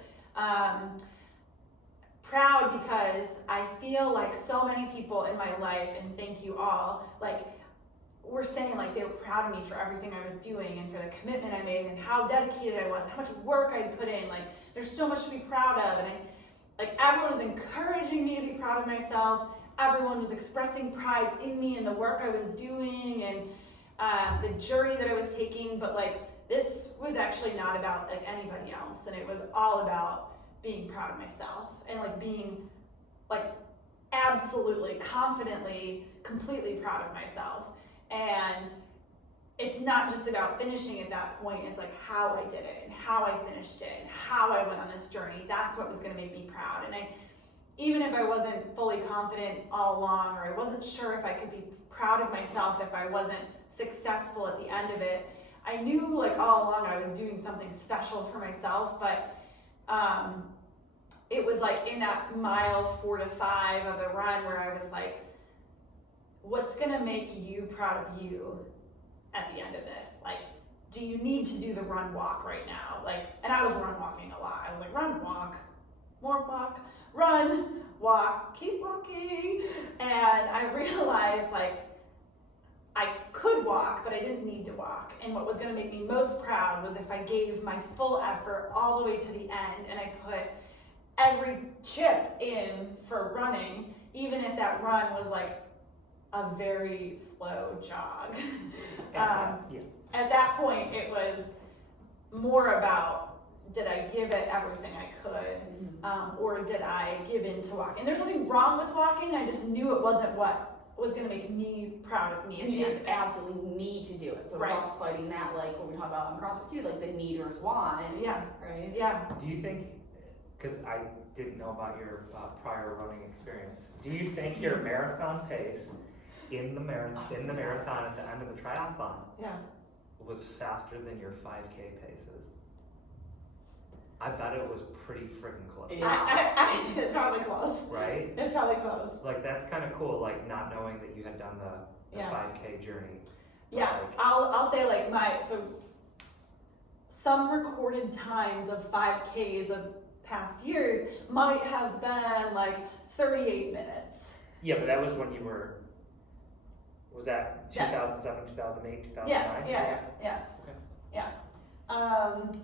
Proud because I feel like so many people in my life, and thank you all, like were saying like they were proud of me for everything I was doing and for the commitment I made and how dedicated I was, how much work I put in. Like there's so much to be proud of, and everyone was encouraging me to be proud of myself. Everyone was expressing pride in me and the work I was doing and the journey that I was taking. But like this was actually not about like anybody else, and it was all about being proud of myself and like being like absolutely, confidently, completely proud of myself. And it's not just about finishing at that point, it's like how I did it and how I finished it and how I went on this journey. That's what was going to make me proud. And even if I wasn't fully confident all along, or I wasn't sure if I could be proud of myself if I wasn't successful at the end of it, I knew like all along I was doing something special for myself. But it was like in that mile 4 to 5 of the run where I was like, what's gonna make you proud of you at the end of this? Like, do you need to do the run walk right now? Like, and I was run walking a lot. I was like, run, walk, more walk, run, walk, keep walking. And I realized like I could walk, but I didn't need to walk. And what was gonna make me most proud was if I gave my full effort all the way to the end and I put every chip in for running, even if that run was like a very slow jog. At that point, it was more about, did I give it everything I could, or did I give in to walking? And there's nothing wrong with walking, I just knew it wasn't what was gonna make me proud of me. And you didn't absolutely need to do it. So Right. it's also fighting that, like what we talk about on CrossFit too, like the need versus want. Yeah, Right? yeah. Do you think, because I didn't know about your prior running experience, do you think your marathon pace in the marathon at the end of the triathlon Yeah. was faster than your 5K paces? I bet it was pretty freaking close. Yeah. It's probably close. Right? It's probably close. Like that's kind of cool, like not knowing that you had done the Yeah. 5K journey. Yeah, Like, I'll say like some recorded times of 5Ks of past years might have been like 38 minutes. yeah, but that was when you were, was that 2007, 2008, 2009? Yeah.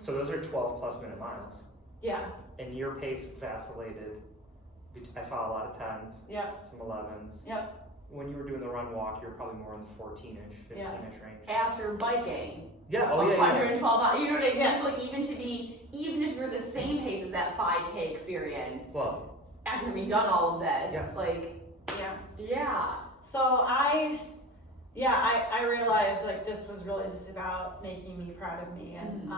So those are 12 plus minute miles. Yeah, And your pace vacillated. I saw a lot of 10s, yeah, some 11s. Yep. When you were doing the run walk, you were probably more in the 14-inch, 15-inch range. After biking. Yeah, 112 miles. You know what I mean? Yeah. It's like even if you're the same pace as that 5K experience, Well, after having done all of this, Yeah. like, yeah. So I realized like this was really just about making me proud of me, and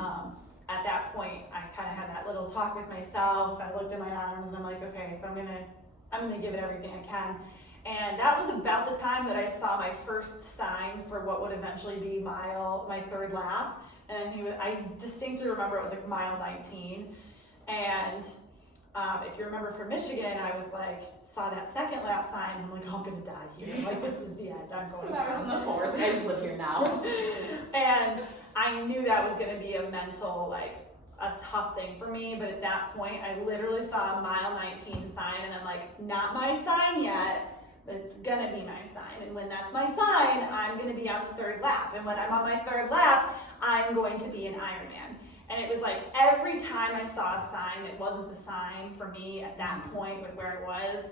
at that point I kind of had that little talk with myself. I looked at my arms and I'm like, okay, so I'm gonna give it everything I can. And that was about the time that I saw my first sign for what would eventually be my third lap. And I distinctly remember it was like mile 19. And if you remember from Michigan, I was like, saw that second lap sign, and I'm like, oh, I'm gonna die here. Like, this is the end, I'm going So that was in down. the forest. I just live here now. And I knew that was gonna be a mental, like, a tough thing for me, but at that point, I literally saw a mile 19 sign, and I'm like, not my sign yet, but it's gonna be my sign. And when that's my sign, I'm gonna be on the third lap. And when I'm on my third lap, I'm going to be an Ironman. And it was like every time I saw a sign that wasn't the sign for me at that point with where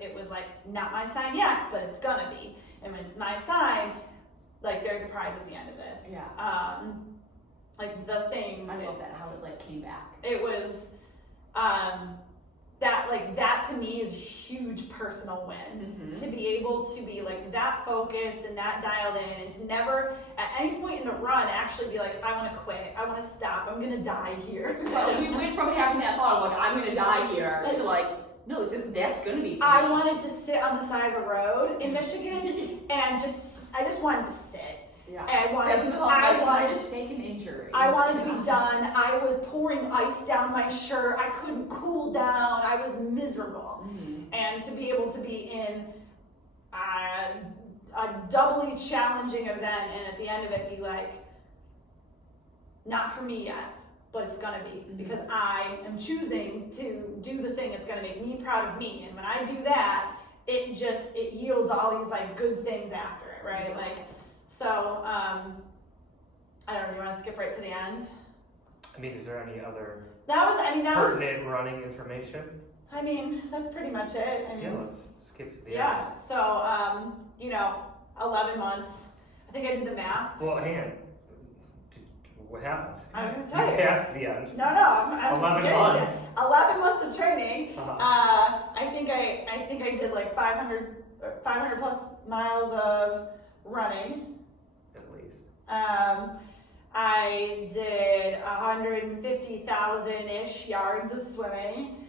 it was like, not my sign yet, but it's gonna be. And when it's my sign, like there's a prize at the end of this. Yeah. Like the thing. I love that, how it like came back. It was, that to me is a huge personal win. Mhm. To be able to be like that focused and that dialed in, and to never at any point in the run actually be like, I want to quit, I want to stop, I'm gonna die here. Well, we went from having that thought of like, I'm gonna die here, to like, no, that's gonna be fun. I wanted to sit on the side of the road in Michigan and I just wanted to sit. Yeah. And I wanted to fake an injury. I wanted to be done. I was pouring ice down my shirt. I couldn't cool down. I was miserable. Mm-hmm. And to be able to be in a doubly challenging event and at the end of it be like, not for me yet, but it's gonna be, because I am choosing to do the thing that's gonna make me proud of me. And when I do that, it yields all these like good things after it, right? Like, so, I don't know, you wanna skip right to the end? I mean, is there any other That was pertinent running information? that's pretty much it. Yeah, let's skip to the Yeah, end. so, 11 months. I think I did the math. Well, hang on. What happened? I'm gonna tell you. Passed the end. No, I'm 11 getting to months. this. 11 months of training. Uh-huh. I think I did like 500 plus miles of running. At least. I did 150,000-ish yards of swimming,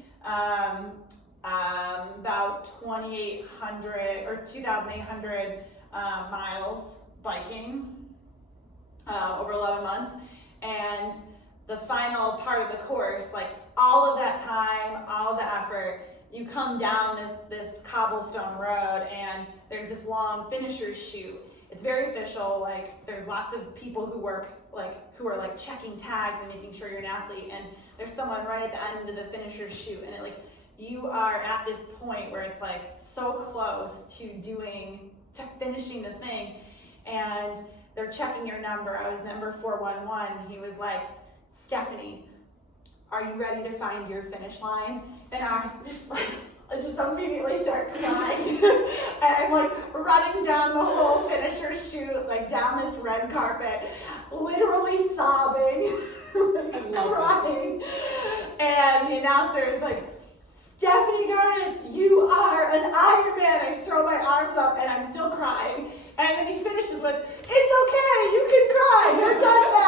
about 2,800 or 2,800 miles biking over 11 months, and the final part of the course, like all of that time, all of the effort, you come down this cobblestone road, and there's this long finisher's chute. It's very official. Like there's lots of people who work who are like checking tags and making sure you're an athlete. And there's someone right at the end of the finisher's chute, and you are at this point where it's like so close to finishing the thing, and they're checking your number. I was number 411. He was like, Stephanie, are you ready to find your finish line? And I just immediately start crying. And I'm like running down the whole finisher's chute, like down this red carpet, literally sobbing, crying. And the announcer is like, Stephanie Garnis, you are an Ironman. I throw my arms up and I'm still crying. And then he finishes with, it's okay, you can cry, you're done now.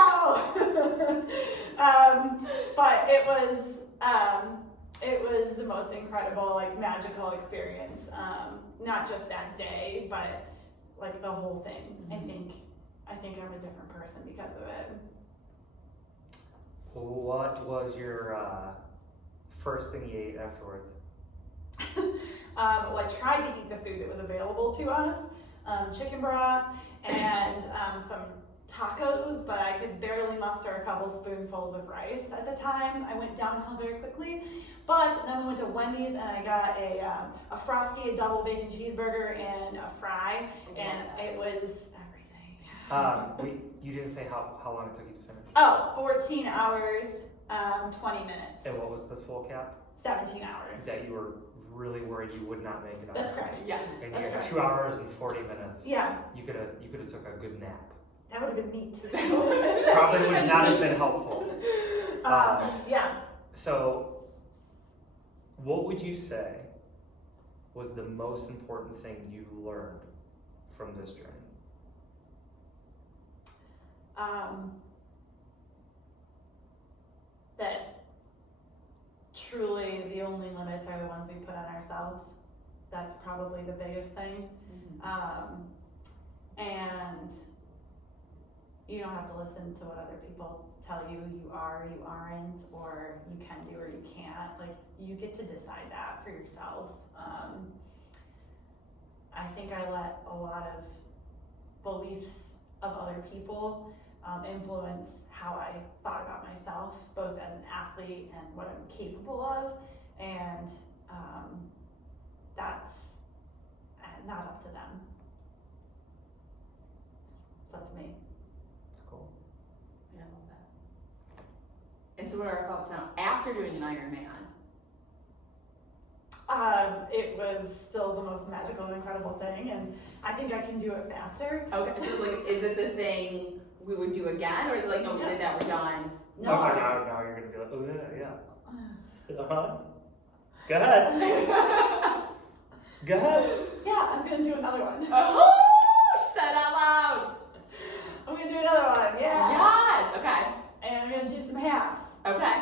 But it was the most incredible, like magical experience. Not just that day, but like the whole thing. Mm-hmm. I think I'm a different person because of it. What was your first thing you ate afterwards? Well, I tried to eat the food that was available to us, chicken broth and some tacos, but I could barely muster a couple spoonfuls of rice at the time. I went downhill very quickly. But then we went to Wendy's and I got a Frosty, a double bacon cheeseburger, and a fry, and it was everything. You didn't say how long it took you to finish. Oh, 14 hours, 20 minutes. And what was the full cap? 17 hours. That you were really worried you would not make it on. That's correct. Yeah. And That's you had correct. 2 hours and 40 minutes. Yeah, You could have took a good nap. that would have been neat. Probably would not have been helpful. Yeah. So, what would you say was the most important thing you learned from this journey? That truly the only limits are the ones we put on ourselves. That's probably the biggest thing. And you don't have to listen to what other people tell you are, you aren't, or you can do or you can't. Like, you get to decide that for yourselves. I think I let a lot of beliefs of other people influence how I thought about myself, both as an athlete and what I'm capable of, and that's not up to them. It's up to me. It's cool. Yeah, I love that. And so what are our thoughts now after doing an Ironman? It was still the most magical and incredible thing, and I think I can do it faster. Okay, so like, is this a thing we would do again, or is it like, no, we did that, we're done? No, now you're gonna be like, oh yeah. Uh-huh. Go ahead. Go ahead. Yeah, I'm gonna do another one. Oh, she said it out loud. I'm gonna do another one. Yeah. Yes. Okay. And I'm gonna do some halves. Okay.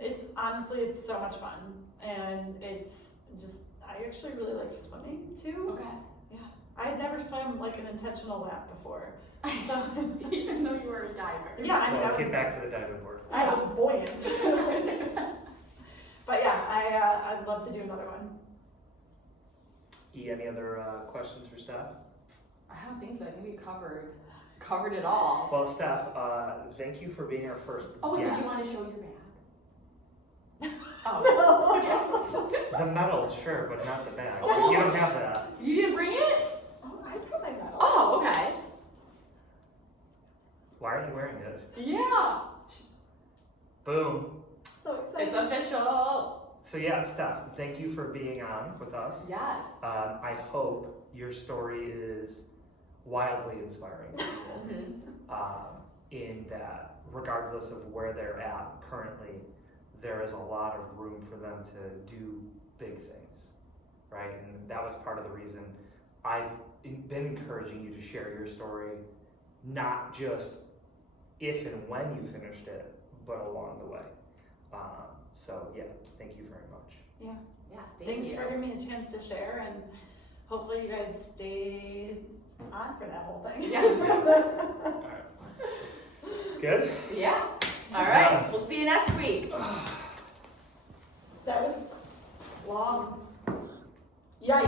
It's honestly, it's so much fun, and it's just, I actually really like swimming too. Okay. Yeah. I had never swum like an intentional lap before. So, Even though you were a diver. yeah, I mean, Well, get back to the diving board. I was buoyant. But yeah, I'd love to do another one. Any other questions for Steph? I don't think so. I think we covered it all. Well, Steph, thank you for being our first Oh, guest. did you want to show your bag? Oh. Okay. The medal, sure, but not the bag. Oh. You don't have that. You didn't bring it? Oh, I brought my medal. Oh, okay. Why are you wearing it? Yeah. Boom. So excited. It's official. So yeah, Steph, thank you for being on with us. Yes. I hope your story is wildly inspiring to people. In that, regardless of where they're at currently, there is a lot of room for them to do big things, right? And that was part of the reason I've been encouraging you to share your story, not just if and when you finished it, but along the way. So yeah, thank you very much. Yeah. Yeah. Thanks for giving me a chance to share, and hopefully you guys stayed on for that whole thing. Yeah. All right. Good? Yeah. All right. We'll see you next week. That was long. Yikes.